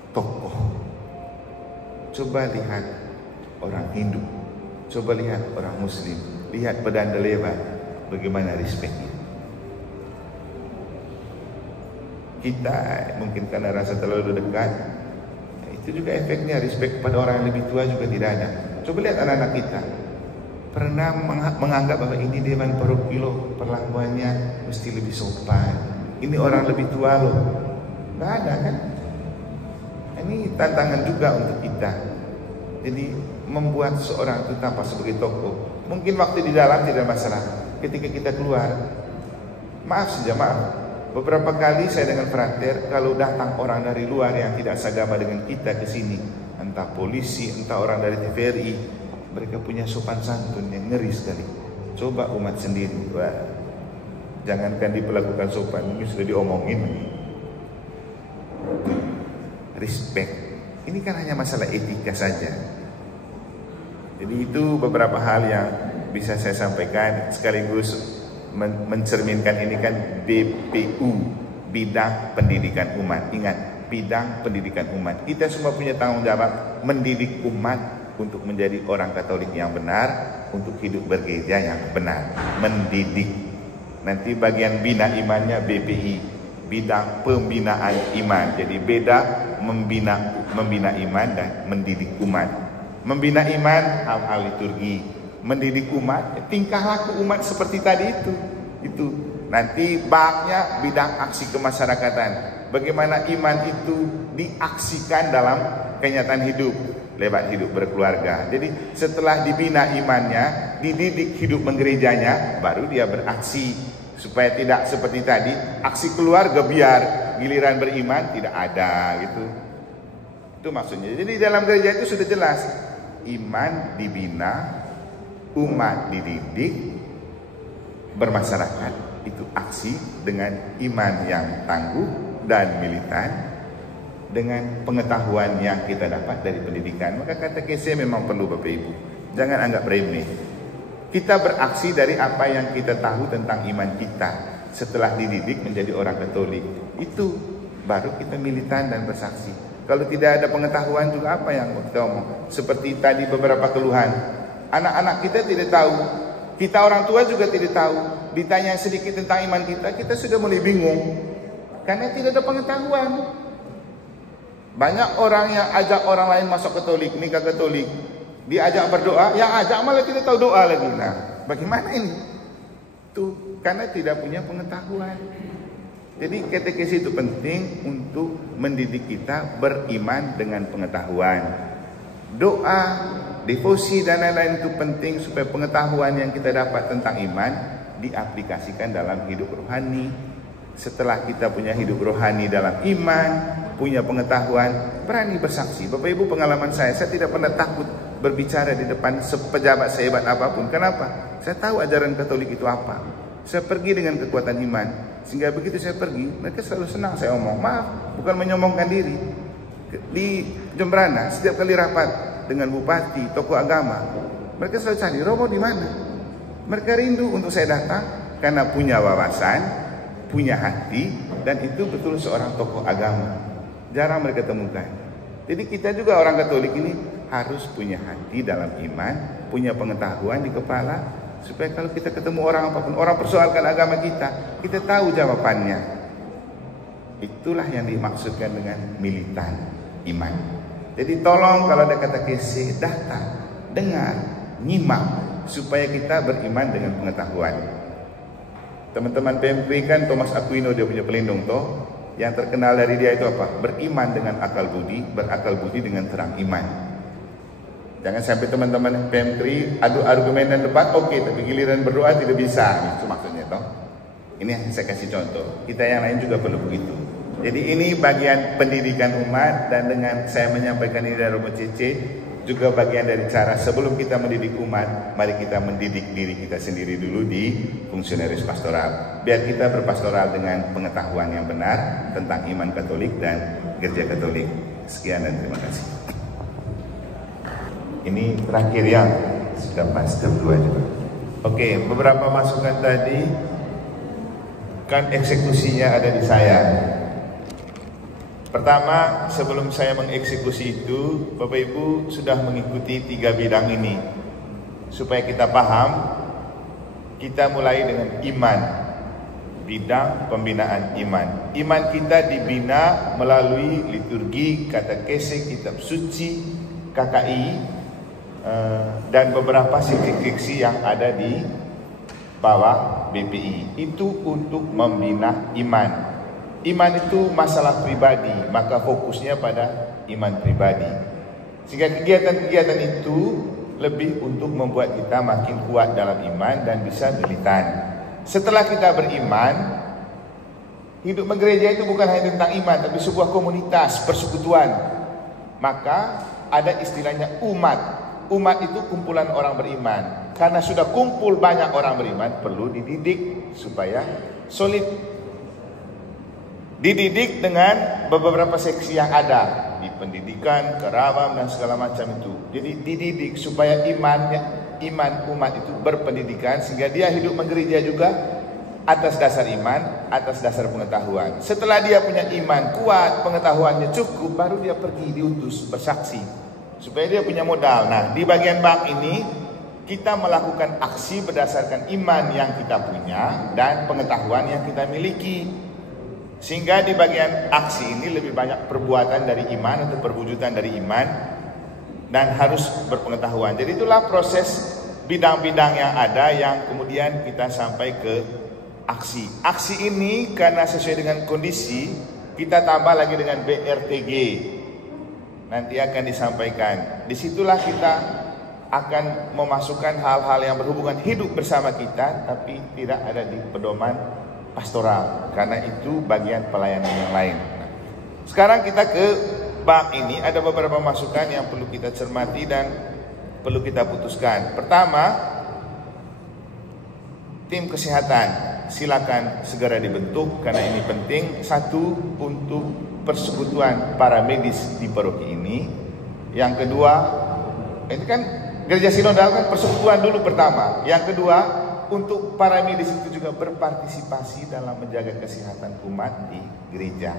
tokoh. Coba lihat orang Hindu, coba lihat orang Muslim, lihat pedanda lebar, bagaimana respeknya. Kita mungkin karena rasa terlalu dekat, itu juga efeknya. Respek pada orang yang lebih tua juga tidak ada. Coba lihat anak-anak kita, pernah menganggap bahwa ini dewan paroki loh, perlakuannya mesti lebih sopan, ini orang lebih tua loh. Nggak ada kan? Ini tantangan juga untuk kita. Jadi membuat seorang itu tampak sebagai tokoh. Mungkin waktu di dalam tidak masalah. Ketika kita keluar, maaf saja, maaf. Beberapa kali saya dengan frater, kalau datang orang dari luar yang tidak seagama dengan kita ke sini, entah polisi, entah orang dari TVRI, mereka punya sopan santun yang ngeri sekali. Coba umat sendiri, wah, jangankan diperlakukan sopan, mungkin sudah diomongin. Respect. Ini kan hanya masalah etika saja. Jadi itu beberapa hal yang bisa saya sampaikan, sekaligus mencerminkan ini kan BPU, bidang pendidikan umat. Ingat, bidang pendidikan umat. Kita semua punya tanggung jawab mendidik umat untuk menjadi orang Katolik yang benar, untuk hidup bergereja yang benar. Mendidik. Nanti bagian bina imannya BPI, bidang pembinaan iman. Jadi beda membina iman dan mendidik umat. Membina iman hal-hal liturgi, mendidik umat tingkah laku umat seperti tadi itu nanti baknya bidang aksi kemasyarakatan. Bagaimana iman itu diaksikan dalam kenyataan hidup lewat hidup berkeluarga. Jadi setelah dibina imannya, dididik hidup menggerejanya, baru dia beraksi. Supaya tidak seperti tadi, aksi keluarga biar, giliran beriman tidak ada gitu. Itu maksudnya. Jadi dalam gereja itu sudah jelas, iman dibina, umat dididik, bermasyarakat itu aksi dengan iman yang tangguh dan militan, dengan pengetahuan yang kita dapat dari pendidikan. Maka katekese memang perlu Bapak Ibu. Jangan anggap remeh. Kita beraksi dari apa yang kita tahu tentang iman kita. Setelah dididik menjadi orang Katolik, itu baru kita militan dan bersaksi. Kalau tidak ada pengetahuan juga apa yang kita omong. Seperti tadi beberapa keluhan, anak-anak kita tidak tahu Kita orang tua juga tidak tahu. Ditanya sedikit tentang iman kita sudah mulai bingung. Karena tidak ada pengetahuan. Banyak orang yang ajak orang lain masuk Katolik, nikah Katolik. Diajak berdoa, yang ajak malah tidak tahu doa lagi. Nah, bagaimana ini? Tuh, karena tidak punya pengetahuan. Jadi katekesi itu penting untuk mendidik kita beriman dengan pengetahuan. Doa, devosi dan lain-lain itu penting supaya pengetahuan yang kita dapat tentang iman diaplikasikan dalam hidup rohani. Setelah kita punya hidup rohani dalam iman, punya pengetahuan, berani bersaksi. Bapak Ibu, pengalaman saya tidak pernah takut berbicara di depan pejabat sehebat apapun. Kenapa? Saya tahu ajaran Katolik itu apa. Saya pergi dengan kekuatan iman. Sehingga begitu saya pergi, mereka selalu senang saya omong. Maaf, bukan menyombongkan diri. Di Jembrana, setiap kali rapat dengan bupati, tokoh agama, mereka selalu cari, Romo di mana? Mereka rindu untuk saya datang karena punya wawasan, punya hati, dan itu betul seorang tokoh agama. Jarang mereka temukan. Jadi kita juga orang Katolik ini harus punya hati dalam iman, punya pengetahuan di kepala, supaya kalau kita ketemu orang apapun, orang persoalkan agama kita tahu jawabannya. Itulah yang dimaksudkan dengan militan iman. Jadi tolong kalau ada kata kese, datang, dengar, nyimak, supaya kita beriman dengan pengetahuan. Teman-teman PMP kan Thomas Aquino dia punya pelindung toh. Yang terkenal dari dia itu apa? Beriman dengan akal budi, berakal budi dengan terang iman. Jangan sampai teman-teman PMKRI adu argumen dan debat oke, tapi giliran berdoa tidak bisa. Itu maksudnya toh. Ini yang saya kasih contoh. Kita yang lain juga perlu begitu. Jadi ini bagian pendidikan umat, dan dengan saya menyampaikan ini dari Romo Cece juga bagian dari cara sebelum kita mendidik umat, mari kita mendidik diri kita sendiri dulu di fungsionaris pastoral. Biar kita berpastoral dengan pengetahuan yang benar tentang iman Katolik dan Gereja Katolik. Sekian dan terima kasih. Ini terakhir ya, sudah pas jam 2 juga. Oke, beberapa masukan tadi kan eksekusinya ada di saya. Pertama, sebelum saya mengeksekusi itu, Bapak Ibu sudah mengikuti 3 bidang ini. Supaya kita paham, kita mulai dengan iman. Bidang pembinaan iman. Iman kita dibina melalui liturgi, katekese, kitab suci, KKI, dan beberapa fiksi yang ada di bawah BPI. Itu untuk membina iman. Iman itu masalah pribadi, maka fokusnya pada iman pribadi. Sehingga kegiatan-kegiatan itu lebih untuk membuat kita makin kuat dalam iman dan bisa militan. Setelah kita beriman, hidup bergereja itu bukan hanya tentang iman, tapi sebuah komunitas, persekutuan. Maka ada istilahnya umat. Umat itu kumpulan orang beriman. Karena sudah kumpul banyak orang beriman, perlu dididik supaya solid. Dididik dengan beberapa seksi yang ada di pendidikan, kerawam dan segala macam itu. Jadi dididik supaya iman umat itu berpendidikan, sehingga dia hidup bergereja juga atas dasar iman, atas dasar pengetahuan. Setelah dia punya iman kuat, pengetahuannya cukup, baru dia pergi diutus bersaksi. Supaya dia punya modal. Nah, di bagian bab ini kita melakukan aksi berdasarkan iman yang kita punya dan pengetahuan yang kita miliki. Sehingga di bagian aksi ini lebih banyak perbuatan dari iman atau perwujudan dari iman dan harus berpengetahuan. Jadi itulah proses bidang-bidang yang ada yang kemudian kita sampai ke aksi. Aksi ini karena sesuai dengan kondisi, kita tambah lagi dengan BRTG. Nanti akan disampaikan. Disitulah kita akan memasukkan hal-hal yang berhubungan hidup bersama kita, tapi tidak ada di pedoman pastoral, karena itu bagian pelayanan yang lain. Nah, sekarang kita ke bab ini, ada beberapa masukan yang perlu kita cermati dan perlu kita putuskan. Pertama, tim kesehatan silakan segera dibentuk karena ini penting. Satu, untuk persekutuan para medis di paroki ini. Yang kedua, ini kan gereja sinodal kan persekutuan dulu pertama. Yang kedua, untuk para medis itu juga berpartisipasi dalam menjaga kesehatan umat di gereja.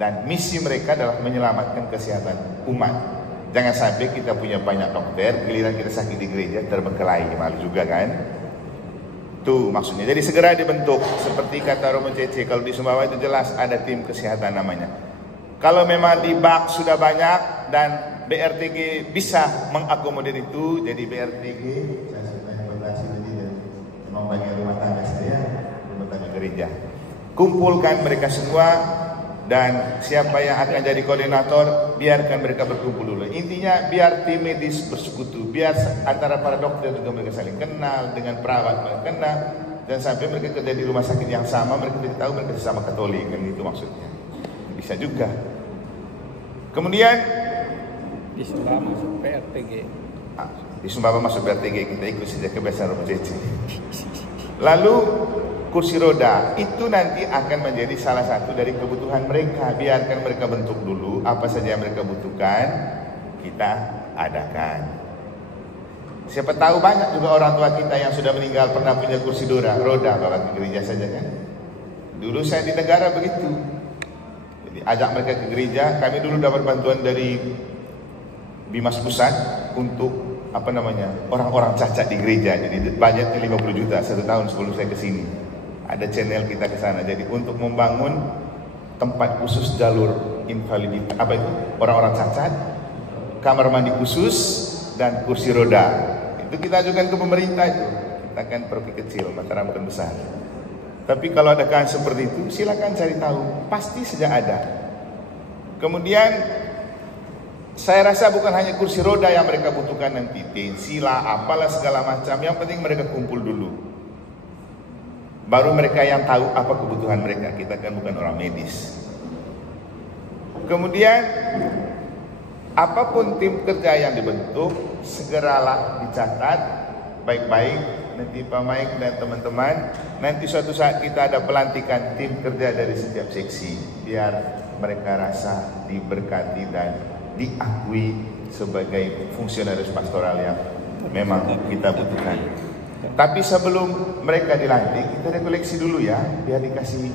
Dan misi mereka adalah menyelamatkan kesehatan umat. Jangan sampai kita punya banyak dokter, giliran kita sakit di gereja terbengkelai, malu juga kan. Itu maksudnya. Jadi segera dibentuk. Seperti kata Romo Cece, kalau di Sumbawa itu jelas ada tim kesehatan namanya. Kalau memang di BAK sudah banyak dan BRTG bisa mengakomodir itu, jadi BRTG saya sudah informasi tadi dari memang bagian rumah tangga saya, rumah tangga gereja. Kumpulkan mereka semua dan siapa yang akan jadi koordinator, biarkan mereka berkumpul dulu. Intinya biar tim medis bersekutu, biar antara para dokter juga mereka saling kenal, dengan perawat mereka kenal, dan sampai mereka kerja di rumah sakit yang sama, mereka tidak tahu mereka sesama Katolik, kan itu maksudnya. Bisa juga. Kemudian di Sumbawa masuk PRTG. Di Sumbawa masuk PRTG, kita ikut saja kebiasaan Romo Cece. Lalu kursi roda itu nanti akan menjadi salah satu dari kebutuhan mereka. Biarkan mereka bentuk dulu apa saja yang mereka butuhkan, kita adakan. Siapa tahu banyak juga orang tua kita yang sudah meninggal pernah punya kursi roda bawa ke gereja saja kan. Dulu saya di negara begitu. Jadi ajak mereka ke gereja. Kami dulu dapat bantuan dari Bimas Pusat untuk orang-orang cacat di gereja. Jadi budgetnya 50 juta 1 tahun sebelum saya ke sini. Ada channel kita ke sana. Jadi untuk membangun tempat khusus jalur invaliditas, orang-orang cacat, kamar mandi khusus dan kursi roda. Itu kita ajukan ke pemerintah itu. Kita kan pergi kecil, Mataram bukan besar. Tapi kalau ada kan seperti itu, silakan cari tahu. Pasti saja ada. Kemudian saya rasa bukan hanya kursi roda yang mereka butuhkan nanti, tensi lah, apalah segala macam. Yang penting mereka kumpul dulu. Baru mereka yang tahu apa kebutuhan mereka. Kita kan bukan orang medis. Kemudian apapun tim kerja yang dibentuk, segeralah dicatat baik-baik. Nanti Pak Mike dan teman-teman, nanti suatu saat kita ada pelantikan tim kerja dari setiap seksi, biar mereka rasa diberkati dan diakui sebagai fungsionaris pastoral yang memang kita butuhkan. Tapi sebelum mereka dilantik, kita rekoleksi dulu ya, biar dikasih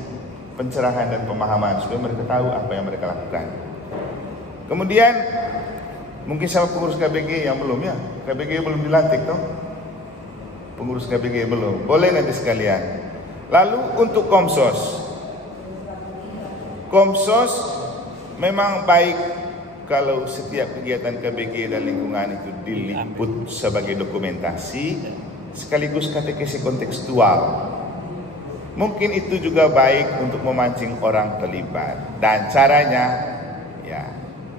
pencerahan dan pemahaman supaya mereka tahu apa yang mereka lakukan. Kemudian mungkin sama pengurus KBG yang belum ya, KBG belum dilantik toh, pengurus KBG belum, boleh nanti sekalian. Lalu untuk Komsos memang baik kalau setiap kegiatan KBG dan lingkungan itu diliput sebagai dokumentasi sekaligus katekesi kontekstual. Mungkin itu juga baik untuk memancing orang terlibat. Dan caranya ya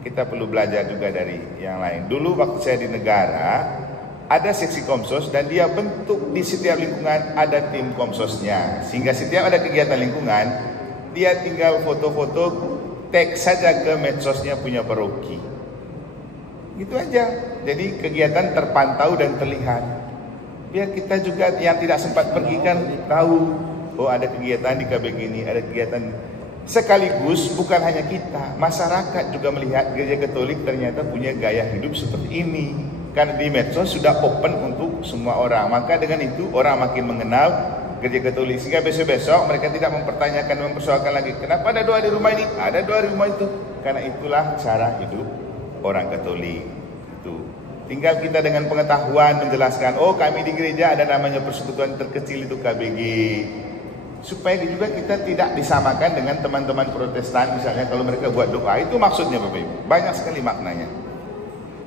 kita perlu belajar juga dari yang lain. Dulu waktu saya di negara ada seksi Komsos dan dia bentuk di setiap lingkungan ada tim Komsosnya. Sehingga setiap ada kegiatan lingkungan dia tinggal foto-foto, tag saja ke medsosnya punya paroki. Gitu aja. Jadi kegiatan terpantau dan terlihat. Biar kita juga yang tidak sempat pergi kan tahu, oh ada kegiatan di KBG ini, ada kegiatan. Sekaligus bukan hanya kita, masyarakat juga melihat gereja Katolik ternyata punya gaya hidup seperti ini. Karena di medsos sudah open untuk semua orang. Maka dengan itu orang makin mengenal gereja Katolik. Sehingga besok-besok mereka tidak mempertanyakan, mempersoalkan lagi, kenapa ada doa di rumah ini, ada doa di rumah itu. Karena itulah cara hidup orang Katolik. Itu. Tinggal kita dengan pengetahuan menjelaskan, oh kami di gereja ada namanya persekutuan terkecil itu KBG. Supaya juga kita tidak disamakan dengan teman-teman Protestan misalnya kalau mereka buat doa. Itu maksudnya Bapak Ibu. Banyak sekali maknanya.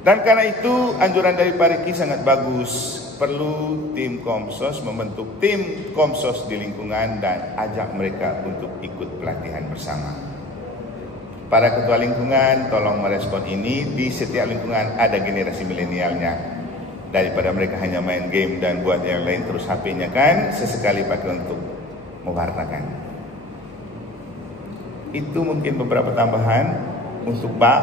Dan karena itu anjuran dari Pak Riki sangat bagus. Perlu tim Komsos membentuk tim Komsos di lingkungan dan ajak mereka untuk ikut pelatihan bersama. Para ketua lingkungan tolong merespon ini. Di setiap lingkungan ada generasi milenialnya. Daripada mereka hanya main game dan buat yang lain terus HP-nya kan, sesekali pakai untuk mewarnakan. Itu mungkin beberapa tambahan untuk Pak.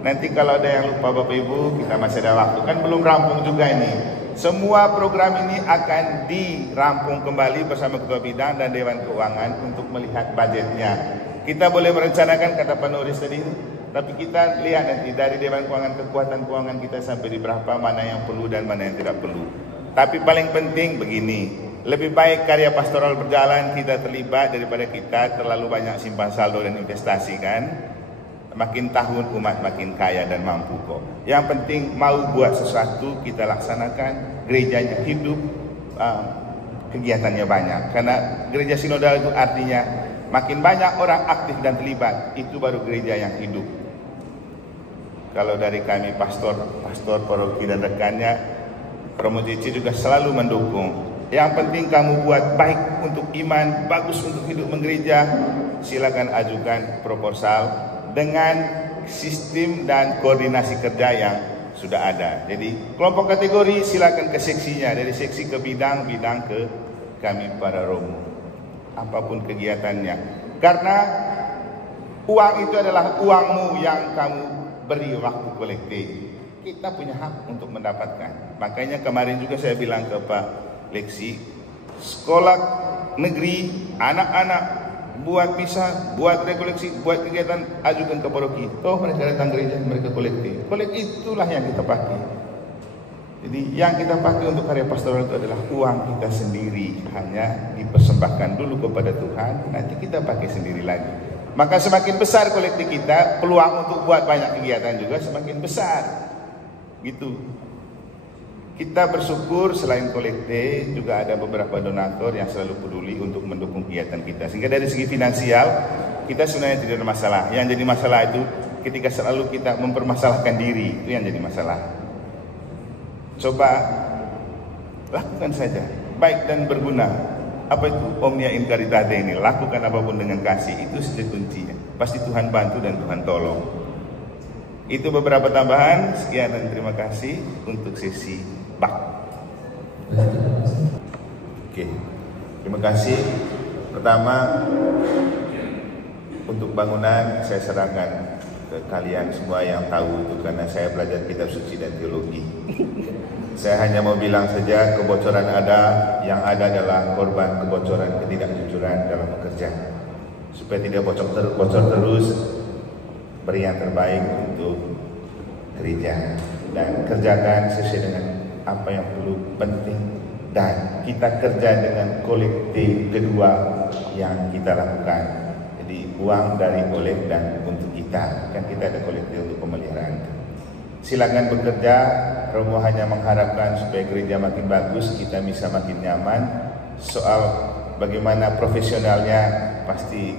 Nanti kalau ada yang lupa Bapak Ibu, kita masih ada waktu. Kan belum rampung juga ini. Semua program ini akan dirampung kembali bersama Ketua Bidang dan Dewan Keuangan untuk melihat budgetnya. Kita boleh merencanakan kata Pak Nuris tadi, tapi kita lihat nanti dari Dewan Keuangan kekuatan keuangan kita sampai di berapa, mana yang perlu dan mana yang tidak perlu. Tapi paling penting begini, lebih baik karya pastoral berjalan kita terlibat daripada kita terlalu banyak simpan saldo dan investasi kan. Makin tahun umat makin kaya dan mampu kok. Yang penting mau buat sesuatu kita laksanakan, gerejanya hidup, kegiatannya banyak. Karena gereja sinodal itu artinya makin banyak orang aktif dan terlibat, itu baru gereja yang hidup. Kalau dari kami pastor paroki dan rekannya, Romo JC juga selalu mendukung. Yang penting kamu buat baik untuk iman, bagus untuk hidup menggereja, silakan ajukan proposal dengan sistem dan koordinasi kerja yang sudah ada. Jadi kelompok kategori silakan ke seksinya, dari seksi ke bidang ke kami para Romo. Apapun kegiatannya. Karena uang itu adalah uangmu yang kamu beri waktu kolektif. Kita punya hak untuk mendapatkan. Makanya kemarin juga saya bilang ke Pak Leksi, sekolah negeri, anak-anak buat misa, buat rekoleksi, buat kegiatan, ajukan ke paroki. Toh mereka datang gereja, mereka kolektif. Kolektif itulah yang kita pakai. Jadi yang kita pakai untuk karya pastoral itu adalah uang kita sendiri, hanya dipersembahkan dulu kepada Tuhan, nanti kita pakai sendiri lagi. Maka semakin besar kolektif kita, peluang untuk buat banyak kegiatan juga semakin besar. Gitu. Kita bersyukur selain kolektif juga ada beberapa donatur yang selalu peduli untuk mendukung kegiatan kita. Sehingga dari segi finansial kita sebenarnya tidak ada masalah. Yang jadi masalah itu ketika selalu kita mempermasalahkan diri, itu yang jadi masalah. Coba lakukan saja, baik dan berguna. Apa itu omnia in caritate ini? Lakukan apapun dengan kasih, itu saja kuncinya. Pasti Tuhan bantu dan Tuhan tolong. Itu beberapa tambahan. Sekian dan terima kasih untuk sesi bak. Oke, terima kasih. Pertama, untuk bangunan saya serahkan ke kalian semua yang tahu itu, karena saya belajar kitab suci dan teologi. Saya hanya mau bilang saja, kebocoran ada, yang ada adalah korban kebocoran ketidakjujuran dalam bekerja. Supaya tidak bocor terus, beri yang terbaik untuk gereja dan kerjakan sesuai dengan apa yang perlu, penting, dan kita kerja dengan kolektif kedua yang kita lakukan. Jadi uang dari kolektif dan untuk kita, kan kita ada kolektif untuk pemeliharaan. Silakan bekerja. Romo hanya mengharapkan supaya gereja makin bagus, kita bisa makin nyaman. Soal bagaimana profesionalnya, pasti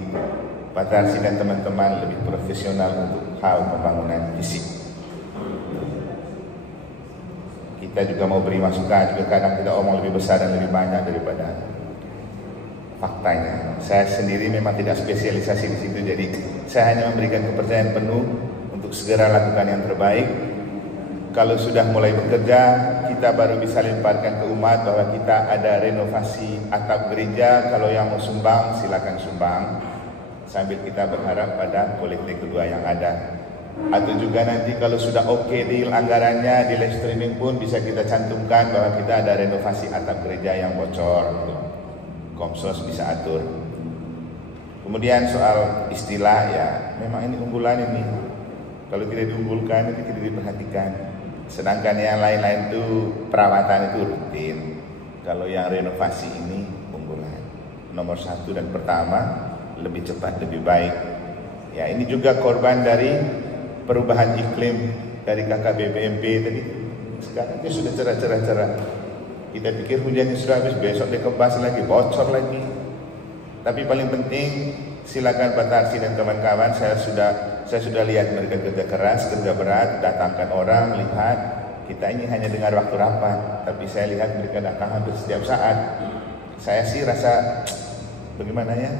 Pak Tarsi dan teman-teman lebih profesional untuk hal pembangunan fisik. Kita juga mau beri masukan, juga kadang kita omong lebih besar dan lebih banyak daripada faktanya. Saya sendiri memang tidak spesialisasi di situ, jadi saya hanya memberikan kepercayaan penuh untuk segera lakukan yang terbaik. Kalau sudah mulai bekerja, kita baru bisa lemparkan ke umat bahwa kita ada renovasi atap gereja. Kalau yang mau sumbang, silakan sumbang. Sambil kita berharap pada kolektif kedua yang ada. Atau juga nanti kalau sudah oke deal anggarannya, di live streaming pun bisa kita cantumkan bahwa kita ada renovasi atap gereja yang bocor. Komsos bisa atur. Kemudian soal istilah, ya memang ini unggulan ini. Kalau tidak diunggulkan, itu tidak diperhatikan. Sedangkan yang lain-lain itu perawatan itu rutin. Kalau yang renovasi ini unggulan. Nomor 1 dan pertama, lebih cepat, lebih baik. Ya, ini juga korban dari perubahan iklim dari KKBPMP tadi. Sekarang dia sudah cerah-cerah. Kita pikir hujannya sudah habis, besok dikebas lagi, bocor lagi. Tapi paling penting, silakan Pak Tarsi dan kawan-kawan, saya sudah lihat mereka kerja keras, kerja berat, datangkan orang, lihat. Kita ini hanya dengar waktu rapat, tapi saya lihat mereka datang hampir setiap saat. Saya sih rasa bagaimana ya,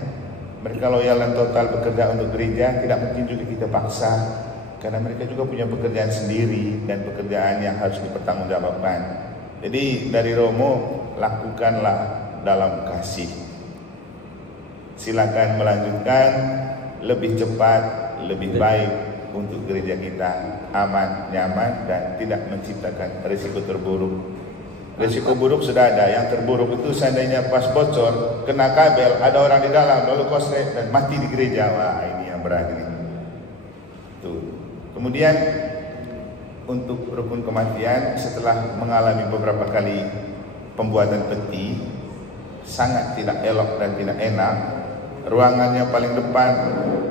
mereka loyal dan total bekerja untuk gereja. Tidak mungkin juga kita paksa, karena mereka juga punya pekerjaan sendiri dan pekerjaan yang harus dipertanggungjawabkan. Jadi dari Romo, lakukanlah dalam kasih. Silakan melanjutkan, lebih cepat, lebih baik untuk gereja kita, aman, nyaman, dan tidak menciptakan risiko terburuk. Risiko buruk sudah ada, yang terburuk itu seandainya pas bocor, kena kabel, ada orang di dalam, lalu korslet dan mati di gereja. Wah, ini yang berat ini. Tuh. Kemudian untuk rukun kematian, setelah mengalami beberapa kali pembuatan peti, sangat tidak elok dan tidak enak. Ruangannya paling depan,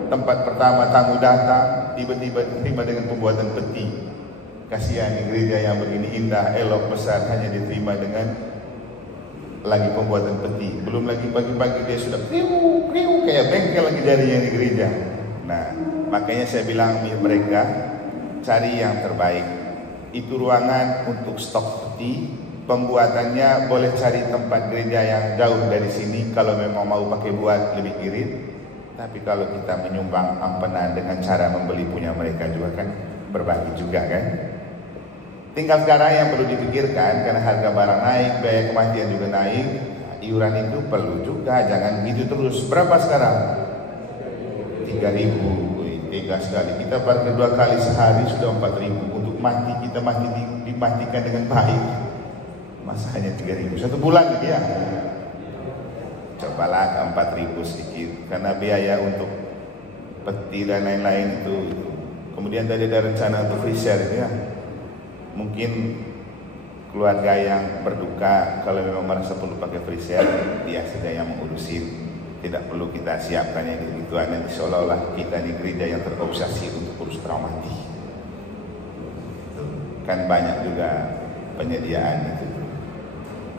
tempat pertama tamu datang, tiba-tiba diterima dengan pembuatan peti. Kasihan gereja yang begini indah, elok, besar, hanya diterima dengan lagi pembuatan peti, belum lagi pagi-pagi dia sudah kriu kriu kayak bengkel lagi jarinya di gereja. Nah, makanya saya bilang mereka cari yang terbaik. Itu ruangan untuk stok peti. Pembuatannya boleh cari tempat gereja yang jauh dari sini kalau memang mau pakai buat lebih irit. Tapi kalau kita menyumbang ampenan dengan cara membeli punya mereka juga kan berbagi juga kan. Tinggal sekarang yang perlu dipikirkan, karena harga barang naik, biaya kematian juga naik, iuran itu perlu juga, jangan gitu terus. Berapa sekarang? 3.000, tega sekali. Kita parkir 2 kali sehari sudah 4.000. Untuk mati, kita dimatikan dengan baik. Masa hanya 3.000 satu bulan gitu ya? Cobalah ke 4.000 sedikit, karena biaya untuk peti dan lain-lain itu. Kemudian tadi ada rencana untuk freezer gitu ya. Mungkin keluarga yang berduka kalau memang merasa perlu pakai freezer, dia saja yang mengurusin. Tidak perlu kita siapkan yang gitu-gituan. Nanti seolah-olah kita di gereja yang terobsesi untuk urus traumati. Kan banyak juga penyediaan itu.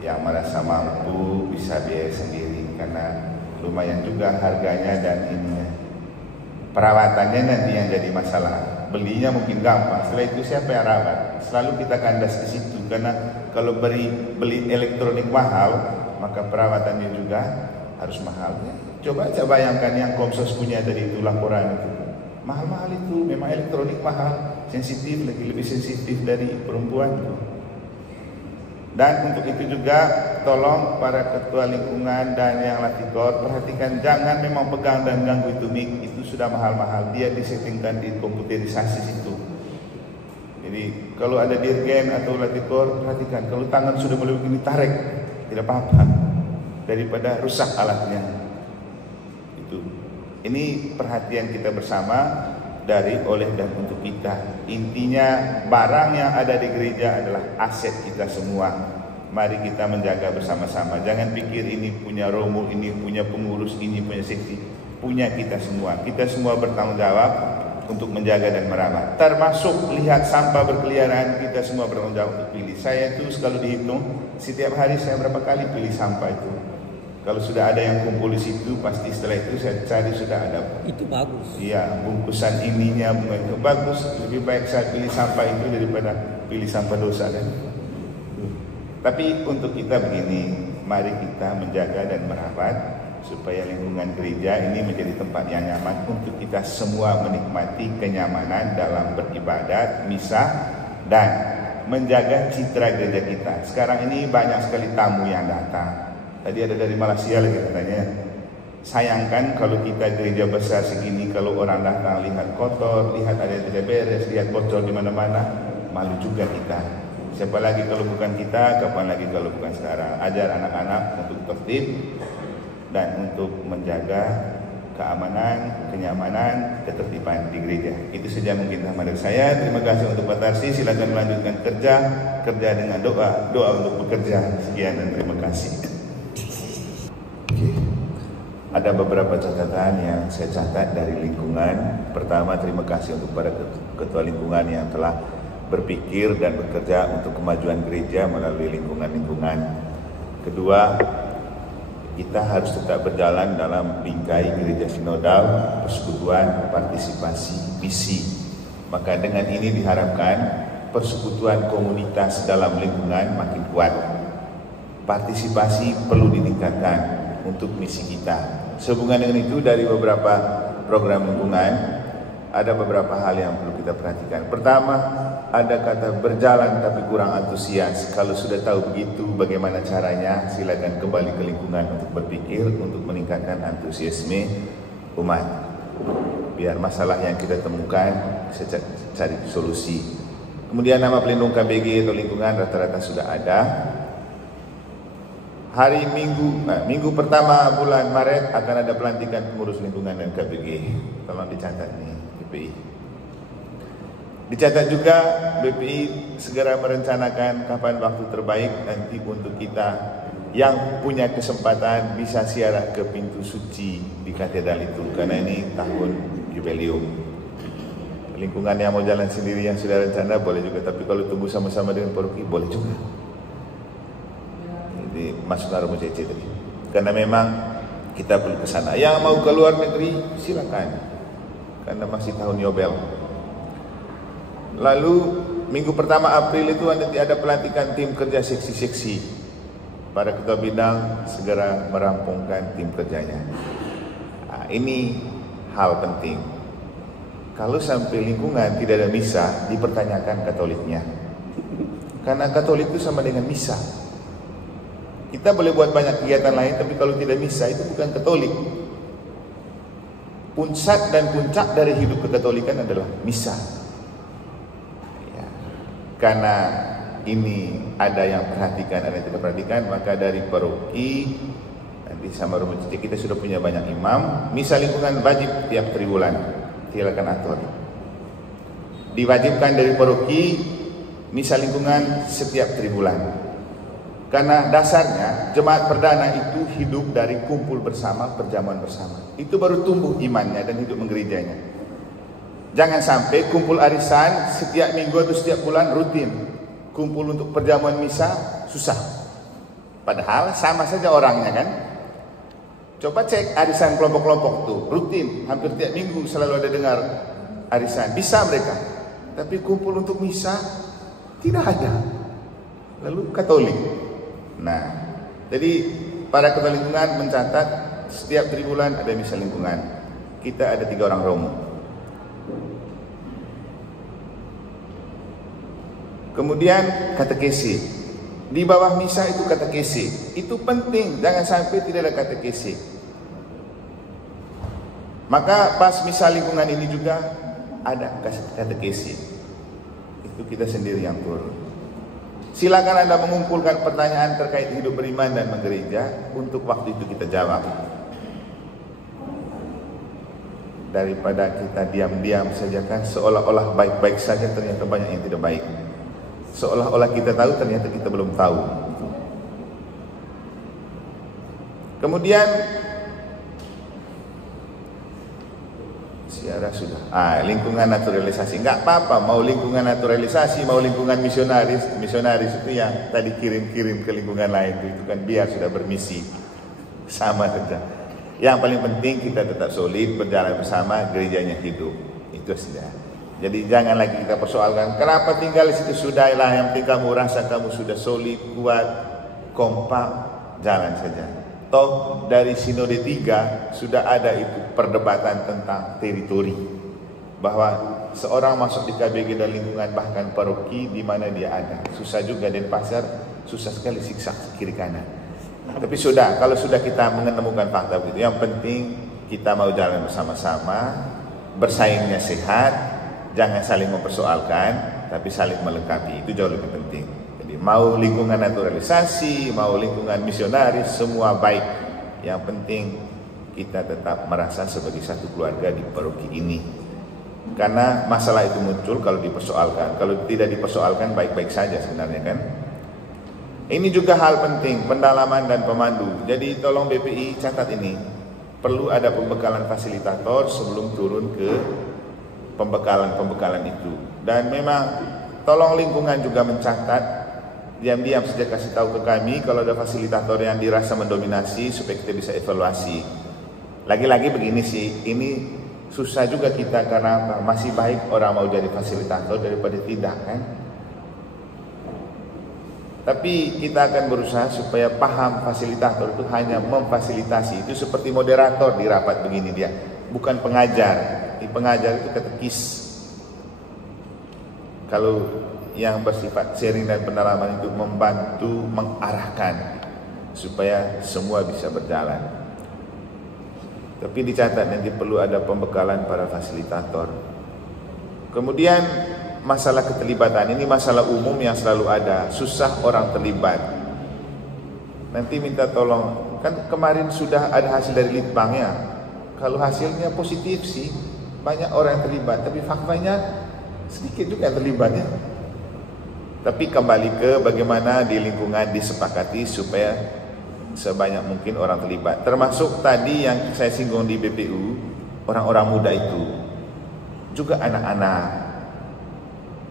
Yang merasa mampu bisa biaya sendiri, karena lumayan juga harganya dan ininya. Perawatannya nanti yang jadi masalah. Belinya mungkin gampang, setelah itu siapa yang rawat? Selalu kita kandas di situ, karena kalau beli elektronik mahal, maka perawatannya juga harus mahal. Coba bayangkan yang Komsos punya dari itu laporan itu, mahal-mahal itu, memang elektronik mahal, sensitif, lebih sensitif dari perempuan. Dan untuk itu juga tolong para ketua lingkungan dan yang latikor perhatikan, jangan memang pegang dan ganggu itu mic, itu sudah mahal-mahal, dia disettingkan di komputerisasi situ. Jadi kalau ada dirgen atau latikor perhatikan, kalau tangan sudah mulai begini tarik, tidak apa-apa, daripada rusak alatnya. Itu. Ini perhatian kita bersama dari, oleh, dan untuk kita. Intinya barang yang ada di gereja adalah aset kita semua. Mari kita menjaga bersama-sama. Jangan pikir ini punya Romo, ini punya pengurus, ini punya seksi. Punya kita semua. Kita semua bertanggung jawab untuk menjaga dan merawat. Termasuk lihat sampah berkeliaran, kita semua bertanggung jawab untuk pilih. Saya itu kalau dihitung, setiap hari saya berapa kali pilih sampah itu. Kalau sudah ada yang kumpul di situ, pasti setelah itu saya cari sudah ada. Itu bagus. Iya, bungkusan ininya, bunga itu bagus. Lebih baik saya pilih sampah itu daripada pilih sampah dosa kan. Tapi untuk kita begini, mari kita menjaga dan merawat supaya lingkungan gereja ini menjadi tempat yang nyaman untuk kita semua menikmati kenyamanan dalam beribadat, misa, dan menjaga citra gereja kita. Sekarang ini banyak sekali tamu yang datang. Tadi ada dari Malaysia lagi katanya, sayangkan kalau kita gereja besar segini, kalau orang datang lihat kotor, lihat ada yang tidak beres, lihat bocor di mana-mana, malu juga kita. Siapa lagi kalau bukan kita, kapan lagi kalau bukan sekarang. Ajar anak-anak untuk tertib dan untuk menjaga keamanan, kenyamanan, ketertiban di gereja. Itu saja mungkin dari saya. Terima kasih untuk Pak Tarsi. Silakan melanjutkan kerja dengan doa untuk bekerja. Sekian dan terima kasih. Ada beberapa catatan yang saya catat dari lingkungan. Pertama, terima kasih untuk para ketua lingkungan yang telah berpikir dan bekerja untuk kemajuan gereja melalui lingkungan-lingkungan. Kedua, kita harus tetap berjalan dalam bingkai gereja sinodal, persekutuan, partisipasi, misi. Maka dengan ini diharapkan persekutuan komunitas dalam lingkungan makin kuat. Partisipasi perlu ditingkatkan untuk misi kita. Sehubungan dengan itu, dari beberapa program lingkungan ada beberapa hal yang perlu kita perhatikan. Pertama, ada kata berjalan tapi kurang antusias. Kalau sudah tahu begitu bagaimana caranya, silakan kembali ke lingkungan untuk berpikir untuk meningkatkan antusiasme umat. Biar masalah yang kita temukan bisa cari solusi. Kemudian nama pelindung KBG atau lingkungan rata-rata sudah ada. Hari minggu pertama bulan Maret akan ada pelantikan pengurus lingkungan dan KBG. Tolong dicatat nih BPI. Dicatat juga BPI segera merencanakan kapan waktu terbaik nanti untuk kita yang punya kesempatan bisa ziarah ke pintu suci di katedral itu, karena ini tahun jubileum. Lingkungan yang mau jalan sendiri yang sudah rencana boleh juga, tapi kalau tunggu sama-sama dengan paroki boleh juga. Jadi masukan Romo Cece tadi. Karena memang kita perlu ke sana. Yang mau ke luar negeri silakan, karena masih tahun Yobel. Lalu minggu pertama April itu nanti ada pelantikan tim kerja seksi-seksi. Para ketua bidang segera merampungkan tim kerjanya. Nah, ini hal penting. Kalau sampai lingkungan tidak ada misa, dipertanyakan Katoliknya. Karena Katolik itu sama dengan misa. Kita boleh buat banyak kegiatan lain, tapi kalau tidak misa itu bukan Katolik. Pusat dan puncak dari hidup kekatolikan adalah misa. Ya. Karena ini ada yang perhatikan, ada yang tidak perhatikan, maka dari paroki nanti sama Romo Cece kita sudah punya banyak imam. Misa lingkungan wajib tiap triwulan, silakan atur. Diwajibkan dari paroki misa lingkungan setiap triwulan. Karena dasarnya jemaat perdana itu hidup dari kumpul bersama, perjamuan bersama. Itu baru tumbuh imannya dan hidup menggerejanya. Jangan sampai kumpul arisan setiap minggu atau setiap bulan rutin. Kumpul untuk perjamuan misa susah. Padahal sama saja orangnya kan. Coba cek arisan kelompok-kelompok tuh rutin, hampir tiap minggu selalu ada dengar arisan. Bisa mereka. Tapi kumpul untuk misa tidak ada. Lalu Katolik. Nah, jadi para ketua lingkungan mencatat setiap triwulan ada misa lingkungan. Kita ada 3 orang romo. Kemudian katekesi. Di bawah misa itu katekesi. Itu penting, jangan sampai tidak ada katekesi. Maka pas misa lingkungan ini juga ada katekesi. Itu kita sendiri yang turun. Silakan Anda mengumpulkan pertanyaan terkait hidup beriman dan menggereja. Untuk waktu itu kita jawab. Daripada kita diam-diam saja kan, seolah-olah baik-baik saja, ternyata banyak yang tidak baik. Seolah-olah kita tahu, ternyata kita belum tahu. Kemudian siara sudah. Lingkungan naturalisasi. Enggak apa-apa, mau lingkungan naturalisasi, mau lingkungan misionaris. Misionaris itu yang tadi kirim-kirim ke lingkungan lain itu kan biar sudah bermisi. Sama saja. Yang paling penting kita tetap solid, berjalan bersama, gerejanya hidup. Itu saja. Jadi jangan lagi kita persoalkan kenapa tinggal di situ, sudahlah, yang penting kamu rasa kamu sudah solid, kuat, kompak, jalan saja. Toh dari Sinode 3 sudah ada itu perdebatan tentang teritori, bahwa seorang masuk di KBG dan lingkungan bahkan paroki di mana dia ada susah juga, dan pasar susah sekali siksa kiri kanan. Tapi sudah, kalau sudah kita menemukan fakta begitu, yang penting kita mau jalan bersama-sama, bersaingnya sehat, jangan saling mempersoalkan, tapi saling melengkapi. Itu jauh lebih penting. Jadi mau lingkungan naturalisasi, mau lingkungan misionaris, semua baik. Yang penting kita tetap merasa sebagai satu keluarga di paroki ini. Karena masalah itu muncul kalau dipersoalkan. Kalau tidak dipersoalkan baik-baik saja sebenarnya kan. Ini juga hal penting, pendalaman dan pemandu. Jadi tolong BPI catat ini. Perlu ada pembekalan fasilitator sebelum turun ke pembekalan itu. Dan memang tolong lingkungan juga mencatat, diam-diam saja kasih tahu ke kami kalau ada fasilitator yang dirasa mendominasi supaya kita bisa evaluasi. Lagi-lagi begini sih, ini susah juga kita karena masih baik orang mau jadi fasilitator daripada tidak kan. Tapi kita akan berusaha supaya paham fasilitator itu hanya memfasilitasi. Itu seperti moderator di rapat begini dia, bukan pengajar. Di pengajar itu katekis. Kalau yang bersifat sharing dan pendalaman itu membantu mengarahkan supaya semua bisa berjalan. Tapi dicatat nanti perlu ada pembekalan para fasilitator. Kemudian masalah keterlibatan, ini masalah umum yang selalu ada, susah orang terlibat. Nanti minta tolong, kan kemarin sudah ada hasil dari litbangnya. Kalau hasilnya positif sih, banyak orang yang terlibat, tapi faktanya sedikit juga yang terlibatnya. Tapi kembali ke bagaimana di lingkungan disepakati supaya sebanyak mungkin orang terlibat. Termasuk tadi yang saya singgung di BPU, orang-orang muda itu, juga anak-anak.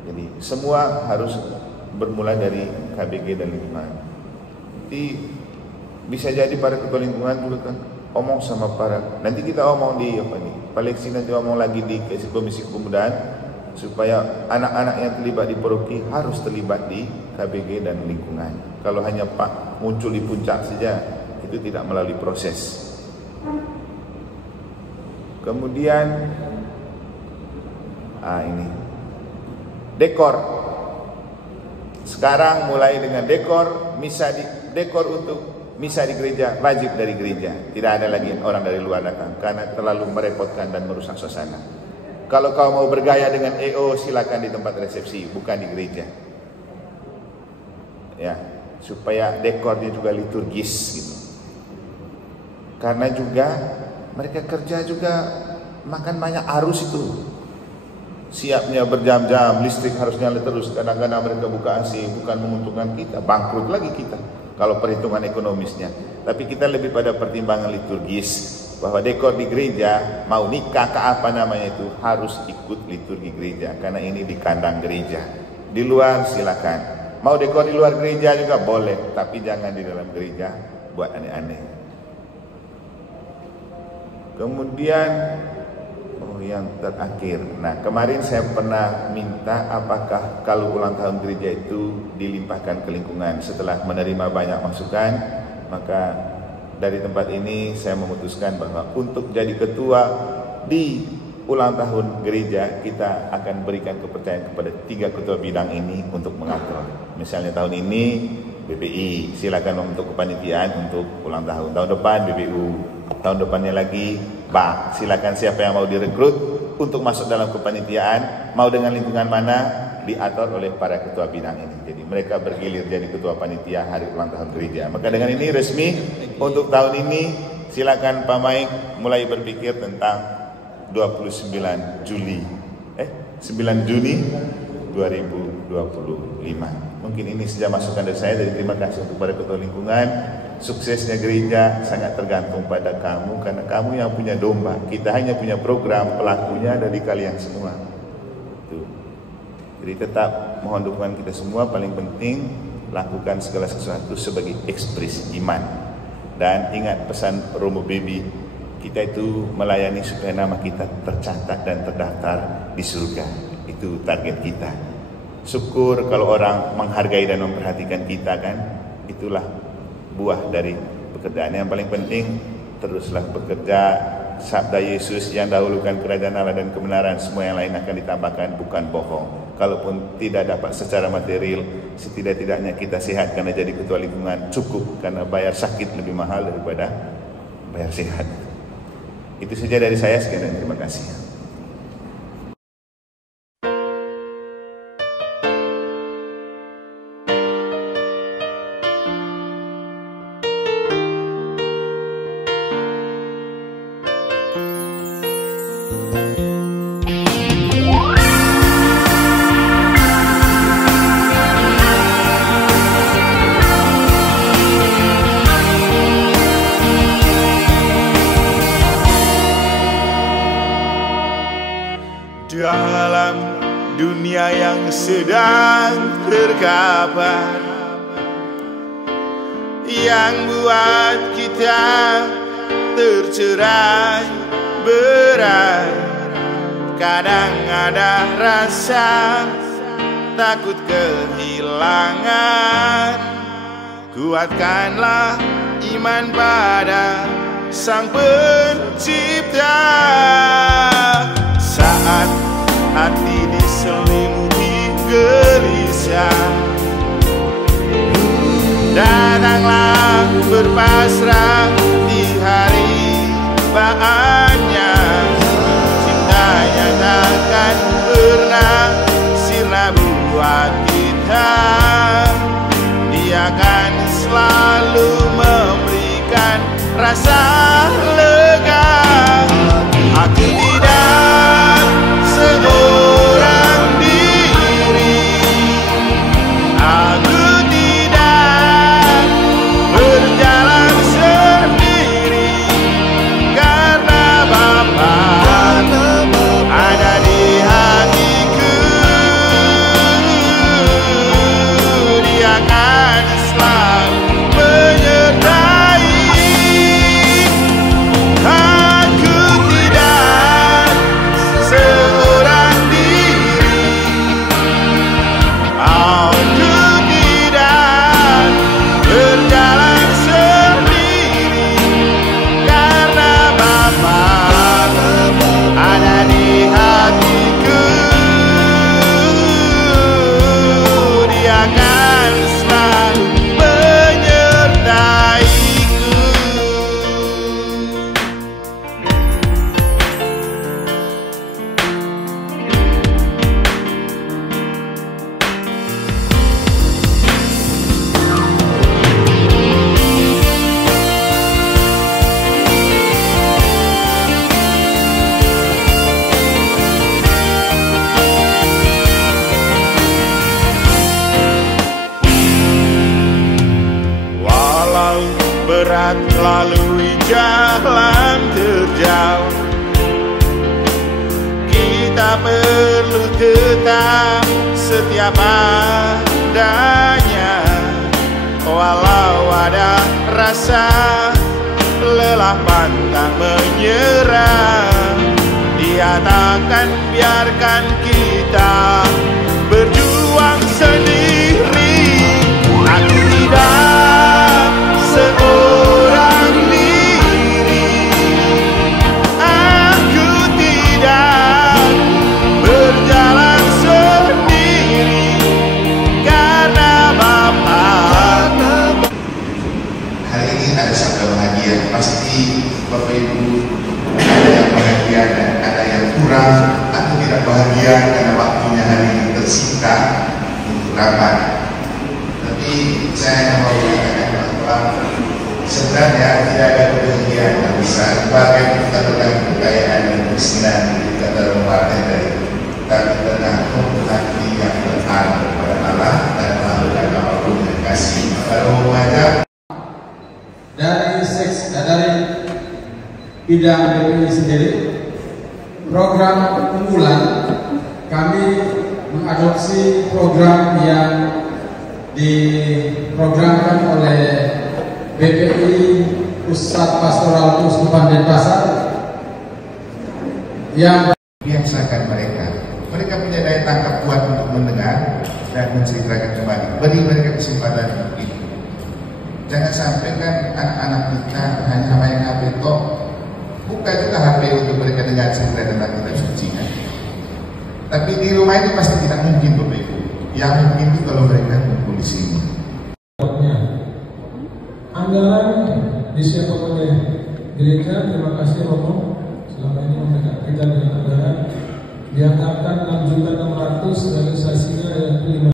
Jadi semua harus bermula dari KBG dan lingkungan. Jadi Bisa jadi para ketua lingkungan juga kan omong sama para, nanti kita omong di apa nih, Paleksi nanti omong lagi di Komisi Kepemudaan supaya anak-anak yang terlibat di paroki harus terlibat di KBG dan lingkungan. Kalau hanya Pak muncul di puncak saja, itu tidak melalui proses. Kemudian ini dekor. Sekarang mulai dengan dekor untuk misa di gereja wajib dari gereja. Tidak ada lagi orang dari luar datang karena terlalu merepotkan dan merusak suasana. Kalau kau mau bergaya dengan EO silakan di tempat resepsi, bukan di gereja. Ya, supaya dekornya juga liturgis gitu. Karena juga mereka kerja juga makan banyak arus itu. Siapnya berjam-jam, listrik harus nyala terus. Kadang-kadang mereka buka AC, bukan menguntungkan kita, bangkrut lagi kita kalau perhitungan ekonomisnya. Tapi kita lebih pada pertimbangan liturgis, bahwa dekor di gereja mau nikah ke apa namanya itu harus ikut liturgi gereja karena ini di kandang gereja. Di luar silakan. Mau dekor di luar gereja juga boleh, tapi jangan di dalam gereja buat aneh-aneh. Kemudian yang terakhir. Nah, kemarin saya pernah minta apakah kalau ulang tahun gereja itu dilimpahkan ke lingkungan. Setelah menerima banyak masukan, maka dari tempat ini saya memutuskan bahwa untuk jadi ketua di ulang tahun gereja kita akan berikan kepercayaan kepada 3 ketua bidang ini untuk mengatur. Misalnya tahun ini BPI, silakan membentuk kepanitiaan untuk ulang tahun. Tahun depan BBU, tahun depannya lagi BAK. Silakan siapa yang mau direkrut untuk masuk dalam kepanitiaan, mau dengan lingkungan mana, diatur oleh para ketua bidang ini. Jadi mereka bergilir jadi ketua panitia hari ulang tahun gereja. Maka dengan ini resmi untuk tahun ini silakan Pak Maik mulai berpikir tentang 9 Juni 2025. Mungkin ini saja masukan dari saya. Dari terima kasih kepada ketua lingkungan. Suksesnya gereja sangat tergantung pada kamu, karena kamu yang punya domba. Kita hanya punya program, pelakunya ada di kalian semua. Tuh. Jadi tetap mohon dukungan kita semua. Paling penting lakukan segala sesuatu sebagai ekspresi iman. Dan ingat pesan Romo Baby, kita itu melayani supaya nama kita tercatat dan terdaftar di surga. Itu target kita. Syukur kalau orang menghargai dan memperhatikan kita kan, itulah buah dari pekerjaan. Yang paling penting teruslah bekerja. Sabda Yesus yang dahulukan kerajaan Allah dan kebenaran, semua yang lain akan ditambahkan, bukan bohong. Kalaupun tidak dapat secara material, setidak-tidaknya kita sehat karena jadi ketua lingkungan cukup, karena bayar sakit lebih mahal daripada bayar sehat. Itu saja dari saya, sekian dan terima kasih. Dalam dunia yang sedang terkapar, yang buat kita tercerai berai, kadang ada rasa takut kehilangan. Kuatkanlah iman pada Sang Pencipta. Saat hati diselimuti gelisah, datanglah berpasrah di hari bahannya. Cintanya takkan pernah sirna buat kita. Dia akan selalu memberikan rasa lega. Aku tidak seorang diri, aku tidak berjalan sendiri, karena berat lalui jalan terjal. Kita perlu tetap setia padanya, walau ada rasa lelah pantang menyerah. Dia takkan biarkan kita berjuang sendiri. Aku tidak seorang diri, aku tidak berjalan sendiri, karena Bapa. Hari ini ada sabda bahagia. Pasti Bapak Ibu ada yang bahagia dan ada yang kurang atau tidak bahagia karena waktunya hari ini tersita untuk rapat. Tapi saya mau mengatakan bahwa sebenarnya tidak ada kebahagiaan yang besar. Bahkan kita tentang kekayaan dan kemiskinan kita dalam partai dari tapi tergantung hati yang berharap kepada Allah dan melakukan apapun yang kasih. Kalau membaca dari bidang BPI sendiri, program unggulan kami mengadopsi program yang diprogramkan oleh BPI Pusat Pastoral Keuskupan Denpasar yang biasakan mereka. Mereka punya daya tangkap kuat untuk mendengar dan menceritakan kembali. Beri mereka kesempatan untuk itu. Jangan sampai kan anak-anak kita hanya main HP toh. Buka juga HP untuk mereka dengar cerita tentang kitab suci kan. Tapi di rumah ini pasti tidak mungkin Bapak Ibu. Yang mungkin itu kalau mereka kumpul di sini. Anggaran disiapkan oleh gereja. Terima kasih Romo selama ini memberikan kita dengan anggaran. Dianggarkan 6.600.000, realisasinya yaitu 5